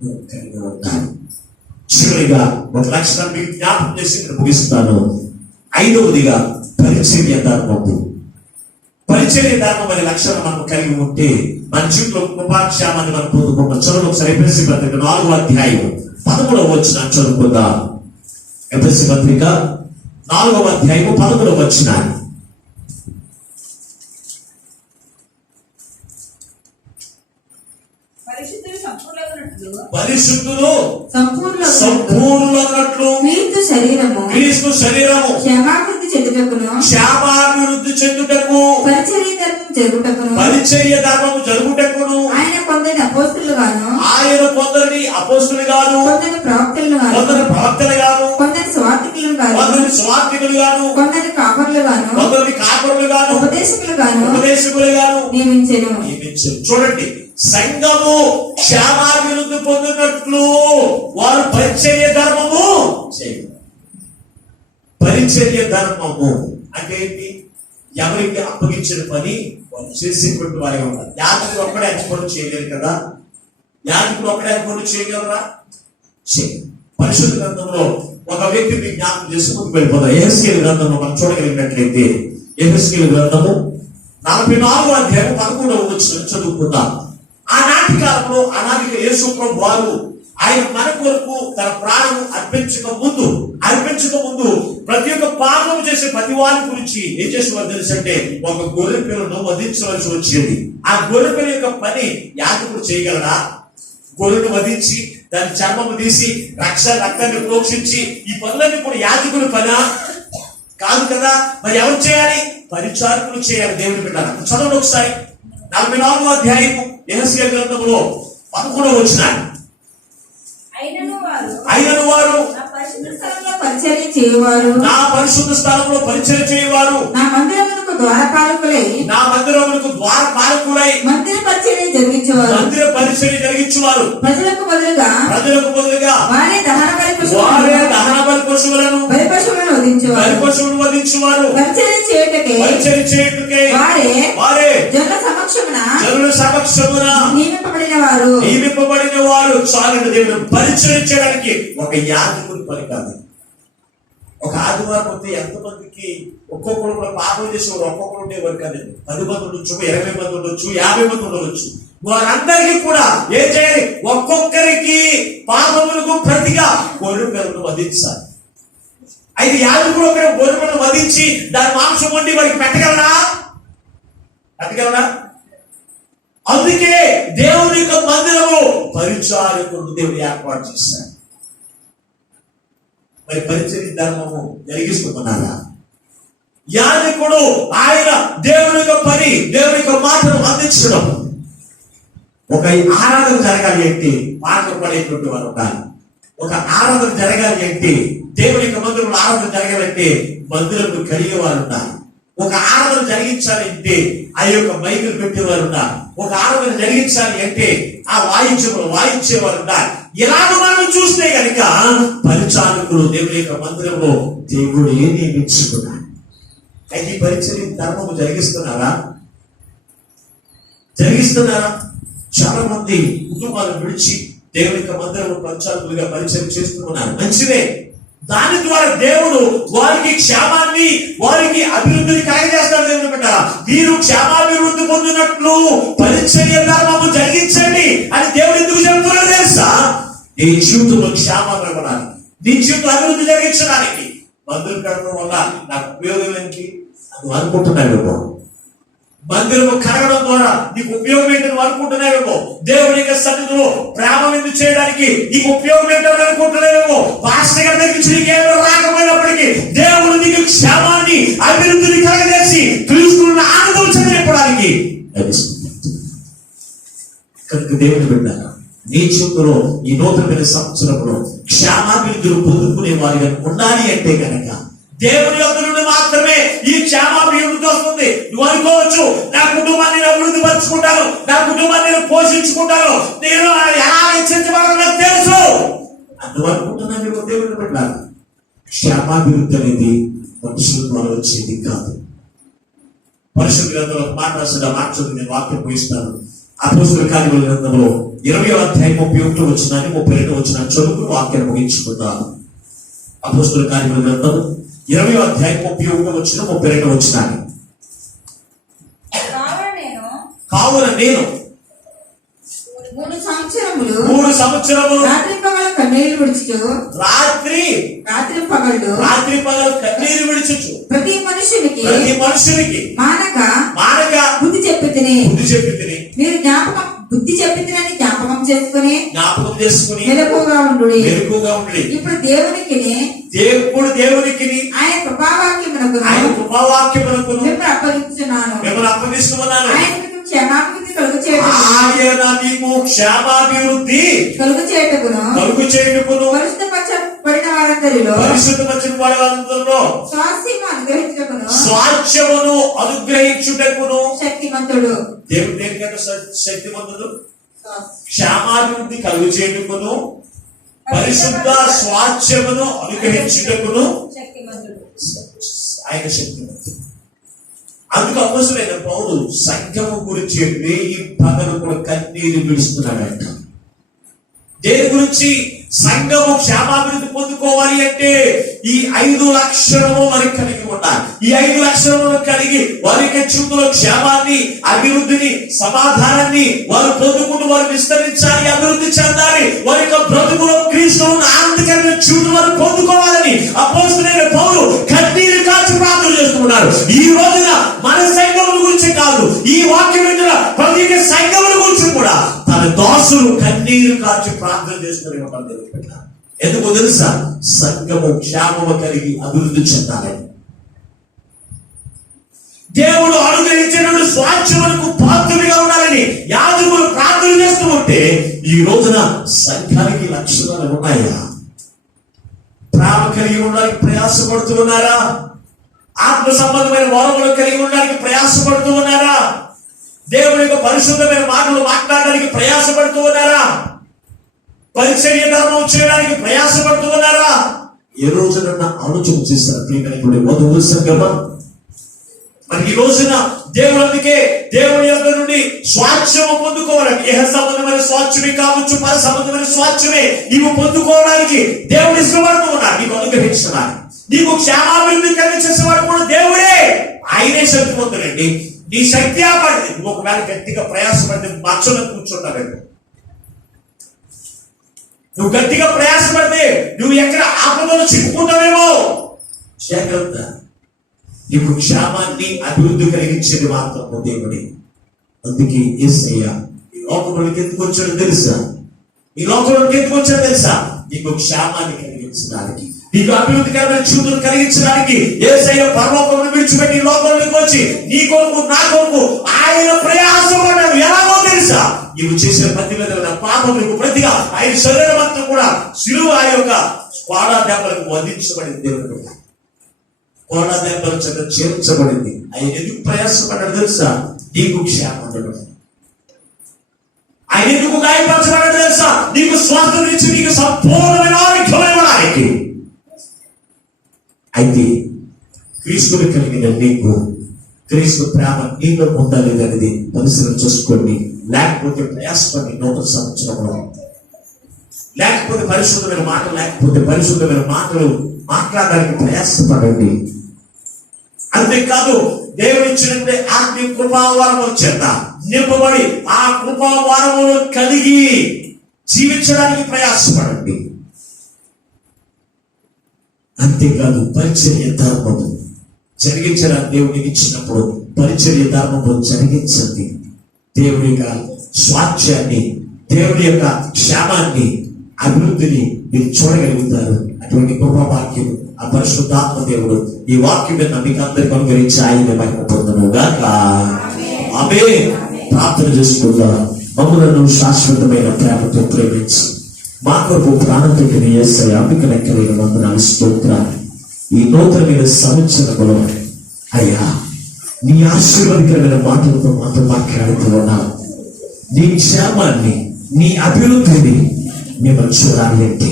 నువ్వు కలిగి ఉండాలి. చివరిగా ఒక లక్షణం మీకు జ్ఞాపకం చేసి నేను ముగిస్తాను. 5వదిగా పరిచర్య ధర్మము. పరిచర్య ధర్మం అనే లక్షణం మనం కలిగి ఉంటే మన జీవితంలో కృపాక్షేమాన్ని మనం పొందుకుంటాం. చదువు ఒకసారి ఎఫెసీ పత్రిక 4వ అధ్యాయం 13వ వచనం చదువుకుందాం. ఎఫెసీ పత్రిక 4వ అధ్యాయం 13వ వచనం. పరిశుద్ధులు సంపూర్ణులన్నట్లు క్రీస్తు శరీరము క్షేమాభివృద్ధి చెందుటకు పరిచర్య ధర్మము జరుగుటకును ఆయన కొందరిని అపోస్తలుగాను, కొందరిని ప్రవక్తలుగాను, కొందరిని స్వార్థికులుగాను, కొందరిని కాపరులుగాను, ఉపదేశకులుగాను నియమించెను. చూడండి, సంఘము క్షేమాభివృద్ధి పొందినట్లు వారు పరిచర్య ధర్మము చేయాలి. పరిచర్య ధర్మము అంటే ఏంటి? ఎవరికి అప్పగించిన పని వాళ్ళు చేసేటువంటి వారే ఉండాలి. యాజకుడు ఒక్కడే అచ్చుకొని చేయలేరు కదా, యాజకుడు ఒక్కడే అచ్చుకొని చేయగలరా? పరిశుద్ధ గ్రంథంలో ఒక వ్యక్తిని జ్ఞాపకం చేసి ముందుకు వెళ్ళిపోతాం. యెహెజ్కేలు గ్రంథంలో మనం చూడగలిగినట్లయితే యెహెజ్కేలు గ్రంథము 44వ అధ్యాయం 11వ వచనం చదువుకుందాం. ఆనాటి కాలంలో ఆనాటి యేసు ప్రభు వారు ఆయన మన కొరకు తన ప్రాణం అర్పించక ముందు ప్రతి ఒక్క పాపం చేసే ప్రతి వారి గురించి ఏం చేసేవారు తెలుసంటే ఒక గొర్రె పిల్లను వధించవలసి వచ్చేది. ఆ గొర్రె పిల్ల యొక్క పని యాజకుడు చేయగలరా? గొర్రెను వధించి దాని చర్మము తీసి రక్తాన్ని ప్రోక్షించి ఈ పనులన్నీ కూడా యాజకుడి పనా? కాదు కదా. మరి ఎవరు చేయాలి? పరిచారకులు చేయాలి. దేవుని బిడ్డ చదవండి ఒకసారి 44వ అధ్యాయము యెహెజ్కేలు గ్రంథంలో 11వ వచనం. అయినను వారు పరిశుద్ధ స్థలంలో పరిచర్య చేయవారు నా పరిశుద్ధ స్థలంలో పరిచయం చేయవారు నా మందిరమునకు ద్వారపాలకులై నా మందిరములకు ద్వారపాలకులై మందిర పరిచర్య జరిగించేవారు మందిర పరిచయం జరిగించువారు ప్రజలకు బదులుగా వారే దహన బలి పశువులను బలి పశువులను వధించేవారు వధించువారు పరిచర్య చేయుటకే వారే జనుల సమక్షమున నియమింపబడిన వారు చాలండి. దేవుడు పరిచయం చేయడానికి ఒక యాజకుడి పని కాదు. ఒక ఆదివారం వస్తే ఎంతమందికి ఒక్కొక్కరు కూడా పాపం చేసేవారు ఒక్కొక్కరు ఉండేవారు కదండి. 10 మంది ఉండొచ్చు, 20 మంది ఉండొచ్చు, 50 మంది ఉండవచ్చు. వారందరికీ కూడా ఏం చేయాలి? ఒక్కొక్కరికి పాపములకు ప్రతిగా గొర్రె పిల్లలను వధించాలి. అయితే యాజకుడు ఒకరు గొర్రె పిల్లలను వధించి దాని మాంసం వండి వారికి పెట్టగలరా? అందుకే దేవుని యొక్క మందిరము పరిచారకుడు దేవుడు ఏర్పాటు చేశాడు. మరి పరిచర్య ధర్మము జరిగిస్తున్నారా? యాజకుడు ఆయన దేవుని యొక్క పని, దేవుని యొక్క మాటను అందించడం. ఒక ఆరాధన జరగాలి అంటే పాటలు పడేటువంటి వారు ఉండాలి. ఒక ఆరాధన జరగాలి అంటే దేవుని యొక్క మందిరంలో ఆరాధన జరగాలంటే మందిరంలో కలిగే వారు ఉండాలి. ఒక ఆరాధన జరిగించాలంటే ఆ యొక్క మైకులు పెట్టేవారు ఉండాలి. ఒక ఆరాధన జరిగించాలి అంటే ఆ వాయించములు వాయించేవారు ఉండాలి. ఇలాగ మనం చూస్తే కనుక పరిచారకులు దేవుని యొక్క మందిరంలో దేవుడు నియమించుకున్నాడు. అయితే ఈ పరిచర్య ధర్మము జరిగిస్తున్నారా? చాలా మంది కుటుంబాలను విడిచి దేవుని యొక్క మందిరంలో పరిచారకులుగా పరిచయం చేస్తున్నారు. మంచిదే. దాని ద్వారా దేవుడు వారికి క్షేమాన్ని, వారికి అభివృద్ధిని కలగజేస్తారు. దేవుని బిడ్డలారా, మీరు క్షేమాభివృద్ధి పొందినట్లు పరిచర్య ధర్మము జరిగించండి అని దేవుడు ఎందుకు చెప్తున్నారో తెలుసా? నీ జీవితంలో క్షేమాన్ని ఇవ్వడానికి, నీ జీవితం అభివృద్ధి జరిగించడానికి. మందిరం కడగడం వల్ల నాకు ఉపయోగం ఏంటి అని అనుకుంటున్నావేమో. మందిరము కడగడం ద్వారా నీకు ఉపయోగం ఏంటని అనుకుంటున్నావేమో. దేవుని యొక్క సన్నిధిలో ప్రేమ విందు చేయడానికి నీకు ఉపయోగం ఏంటని అనుకుంటున్నావేమో. పాస్టర్ గారి దగ్గర నీకు ఏమో రాకపోయినప్పటికీ దేవుడు నీకు క్షేమాన్ని, అభివృద్ధిని కలగజేసి క్రీస్తున్న ఆనందం చెందించడానికి కనుక దేవుని బిడ్డలారా, నీ జీవితంలో ఈ నూతనమైన సంవత్సరంలో క్షేమాభివృద్ధులు పొందుకునే వారిగా ఉండాలి అంటే కనుక దేవుని యొక్క నుండి మాత్రమే ఈ క్షేమాభివృద్ధి వస్తుంది. నువ్వు అనుకోవచ్చు, నా కుటుంబాన్ని నేను అభివృద్ధి పరుచుకుంటాను, నా కుటుంబాన్ని నేను పోషించుకుంటాను, నేను ఎలా హెచ్చరించబడాలో నాకు తెలుసు అందుకు అనుకుంటున్నాను. దేవుని పెట్టాలి. క్షేమాభివృద్ధి అనేది మనుషుల ద్వారా వచ్చేది కాదు. పరిశుద్ధ గ్రంథంలో మాట రాసిన మాట నేను వాక్యం పోయిస్తాను. అపోస్తలుల కార్యముల గ్రంథంలో 20వ అధ్యాయం 31వ వచనాన్ని 32వ వచనాన్ని చదువుకుని వాక్యాన్ని ముగించుకుంటాను. అపోస్తలుల కార్యముల గ్రంథం 20వ అధ్యాయం 31వ వచనం 32వ వచనాన్ని. కావున నేను 3 సంవత్సరములు రాత్రి పగలు కన్నీళ్లు విడుచుచు రాత్రి పగలు కన్నీరు విడుచుచు ప్రతి మనుషునికి మానక బుద్ధి చెప్పి తిని మీరు బుద్ధి చెప్పినని జ్ఞాపకం చేసుకుని మెలకువగా ఉండు. ఇప్పుడు దేవునికి ఆయన కృపావాక్యమునకు మిమ్మల్ని అప్పగిస్తున్నాను. ఆయన నీకు క్షేమాభివృద్ధి కలుగు చేయుటకును పరిశుద్ధపరచబడిన వారందరిలో స్వాస్థ్యమును అనుగ్రహించుటకును శక్తిమంతుడు. దేవుడు దేనికైనా శక్తిమంతుడు. క్షేమాభివృద్ధి కలుగు చేయుటకును పరిశుద్ధ స్వాస్థ్యమును అనుగ్రహించుటకును ఆయన శక్తిమంతుడు. అందుకు అవసరమైన పౌలు సంఘము గురించి 1000 పగలు కూడా కన్నీరు విడుస్తున్నాడంట. దేని గురించి? సంఘము క్షేమాభివృద్ధి పొందుకోవాలి అంటే ఈ 5 లక్షణము వారికి కలిగి ఉండాలి. ఈ 5 లక్షణములను కలిగి వారి యొక్క జీవితంలో క్షేమాన్ని, అభివృద్ధిని, సమాధానాన్ని వారు పొందుకుంటూ వారు విస్తరించాలి, అభివృద్ధి చెందాలి. వారి యొక్క బ్రతుకులో క్రీస్తువును ఆనందకరమైన జీవితం వారు పొందుకోవాలని అపోస్తలుడైన పౌలు కన్నీరు కాచి ప్రార్థన చేస్తున్నారు. ఈ రోజున మన సంఘముల గురించి కాదు, ఈ వాక్యం వింటున్న ప్రతి సంఘముల గురించి కూడా తన దాసులు కన్నీరు కాచి ప్రార్థన చేసుకుని ఉంటారు. ఎందుకు తెలుసా? సంఘము క్షేమము కలిగి అభివృద్ధి చెందాలని. దేవుడు అనుగ్రహించినటువంటి స్వాస్థ్యములకు పాత్రులుగా ఉండాలని యాజకులు ప్రార్థన చేస్తూ ఉంటే ఈ రోజున సంఘానికి లక్షణాలు ఉన్నాయా? ప్రేమ కలిగి ఉండడానికి ప్రయాసపడుతూ ఉన్నారా? ఆత్మ సంబంధమైన వరములు కలిగి ఉండడానికి ప్రయాసపడుతూ ఉన్నారా? దేవుని యొక్క పరిశుద్ధమైన మాటలు మాట్లాడడానికి ప్రయాసపడుతూ ఉన్నారా? పరిచర్య ధర్మం చేయడానికి ప్రయాసపడుతూ ఉన్నారా? ఏ రోజున ఆలోచన చేస్తారు ప్రియమైనటువంటి వధువు సంగమా? మరి ఈ రోజున దేవుడు అందుకే దేవుని యొక్క నుండి స్వాస్థ్యము పొందుకోవాలని, ఏ సంబంధమైన స్వాస్థ్యమే కావచ్చు, పర సంబంధమైన స్వాస్థ్యమే నీవు పొందుకోవడానికి దేవుడు ఇష్టపడుతూ ఉన్నాడు. నీకు అనుగ్రహించాలి, నీకు క్షేమాభివృద్ధి కలిగించేసేవాడు కూడా దేవుడే. ఆయనే శక్తివంతుడండి. నీ శక్తి ఆపడింది. నువ్వు ఒకవేళ గట్టిగా ప్రయాసపడితే మచ్చలో కూర్చుంటావేమో. నువ్వు గట్టిగా ప్రయాసపడితే నువ్వు ఎక్కడ ఆపదలు చిక్కుకుంటావేమో. జాగ్రత్త. నీకు క్షేమాన్ని అభివృద్ధి కలిగించేది మాత్రం దేవుడే. అందుకే యేసయ్య ఈ లోకంలోకి ఎందుకు వచ్చాడో తెలుసా? ఈ లోకంలోకి ఎందుకు వచ్చాడో తెలుసా? నీకు క్షేమాన్ని కలిగించడానికి, నీకు అభివృద్ధికరమైన జీవితం కలిగించడానికి యేసయ్య పరలోకమును విడిచిపెట్టి ఈ లోకంలోకి వచ్చి నీ కొరకు నా కొరకు ఆయన ప్రయాసపడ్డాడు. ఎలాగో తెలుసా? నీవు చేసిన ప్రతి విధమైన పాపములకు ప్రతిగా ఆయన శరీరం అంతా కూడా శిలువ ఆ యొక్క కోడా దెబ్బలకు వధించబడింది. దేవుడు కోడా దెబ్బల చేత చేర్చబడింది. ఆయన ఎందుకు ప్రయాసపడ్డాడు తెలుసా? నీకు క్షేమం. ఆయన ఎందుకు గాయపరచబడ్డాడు తెలుసా? నీకు స్వాస్థ్యం ఇచ్చి నీకు సంపూర్ణమైన ఆరోగ్యం ఇవ్వడానికి. అయితే క్రీస్తుని కలిగిన నీకు క్రీస్తు ప్రేమ నీలో ఉండాలి అనేది పరిశీలన చేసుకోండి. లేకపోతే ప్రయాసపడి నూతన సంవత్సరంలో, లేకపోతే పరిశుద్ధమైన మాటలు, లేకపోతే పరిశుద్ధమైన మాటలు మాట్లాడడానికి ప్రయాసపడండి. అంతేకాదు దేవుడు ఇచ్చినటువంటి ఆత్మీయ కృపావరముల చేత నింపబడి ఆ కృపావరములు కలిగి జీవించడానికి ప్రయాసపడండి. అంతేకాదు పరిచర్య ధర్మము జరిగించడానికి దేవునికి ఇచ్చినప్పుడు పరిచర్య ధర్మము జరిగించండి. దేవుని యొక్క స్వాస్థ్యాన్ని, దేవుని యొక్క క్షేమాన్ని, అభివృద్ధిని మీరు చూడగలుగుతారు. అటువంటి గొప్ప వాక్యం ఆ పరిశుద్ధాత్మ దేవుడు ఈ వాక్యం మీద మీకు అందరికీ అనుగ్రహించి ఆయన మహిమ పొందునుగాక. ఆమేన్. ప్రార్థన చేసుకుందాం. మమ్మలను శాశ్వతమైన ప్రేమతో ప్రేమించి మా కొరకు ప్రాణం పెట్టిన యేసయ్య మీకు లెక్కలేని వందనాలు, స్తోత్రాలు. ఈ నూతనమైన సంవత్సరంలో అయ్యా నీ ఆశీర్వాదకరమైన మాటలతో మాతో మాట్లాడుతూ ఉన్నావు. నీ క్షేమాన్ని, నీ అభివృద్ధిని మేము చూడాలి అంటే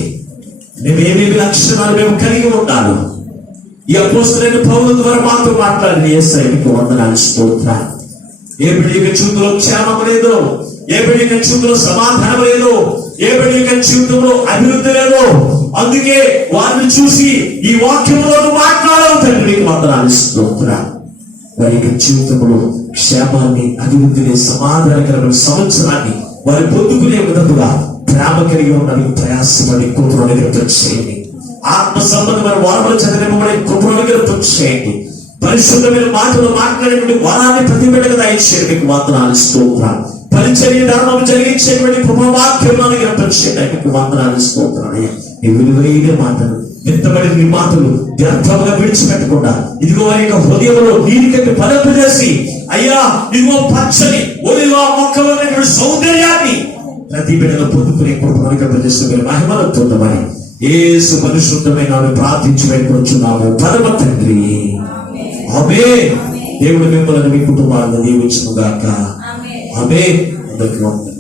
మేమేమేమి లక్షణాలు మేము కలిగి ఉండాలి. ఈ అపోస్తలుడైన పౌలు ద్వారా మాతో మాట్లాడిన యేసయ్యకు వందనాలు, స్తోత్రాలు. ఏ బిడ్డ జీవితంలో క్షేమం లేదు, ఏ బిడ్డ జీవితంలో సమాధానం లేదు, ఏ బిడ్డ జీవితంలో అభివృద్ధి లేదు. అందుకే వారిని చూసి ఈ వాక్యంలో మాట్లాడవు తండ్రి, నీకు వందనాలు, స్తోత్రాలు. వారి యొక్క జీవితంలో క్షేమాన్ని, అభివృద్ధిని, సమాధానకరమైన సంవత్సరాన్ని వారి పొందుకునే విధముగా ప్రేమ కలిగి ఉండడానికి ప్రయాసపడి కృపను చేయండి. ఆత్మ సంబంధమైన వరముల చదివింపబడే కృపను చేయండి. పరిశుద్ధమైన మాటలు మాట్లాడేటువంటి వరాన్ని ప్రతి బిడ్డకు దయచేయండి. మీకు వందనాలు, స్తోత్రాలు. పరిచర్య ధర్మం జరిగించేటువంటి కృపవాక్యంలోని చేయండి. వందనాలు, స్తోత్రాలు. ఈ విలువైన మాటలు, విత్తబడిన ఈ మాటలు వ్యర్థముగా విడిచిపెట్టకుండా ఇదిగో వారి యొక్క హృదయంలో నీటికి పలుపు చేసి అయ్యా ఇదిగో పచ్చని ఒలివ మొక్కలో సౌందర్యాన్ని ప్రతి బిడ్డలో పొందుకునే కృపను చేస్తూ మహిమను పొందమని యేసు పరిశుద్ధమైన ప్రార్థించి వేడుకొచ్చున్నాము పరమ తండ్రి. ఆమేన్. దేవుడు మిమ్మల్ని మీ కుటుంబాలను దీవించును గాక. ఆమేన్. అందరికీ వందనాలు.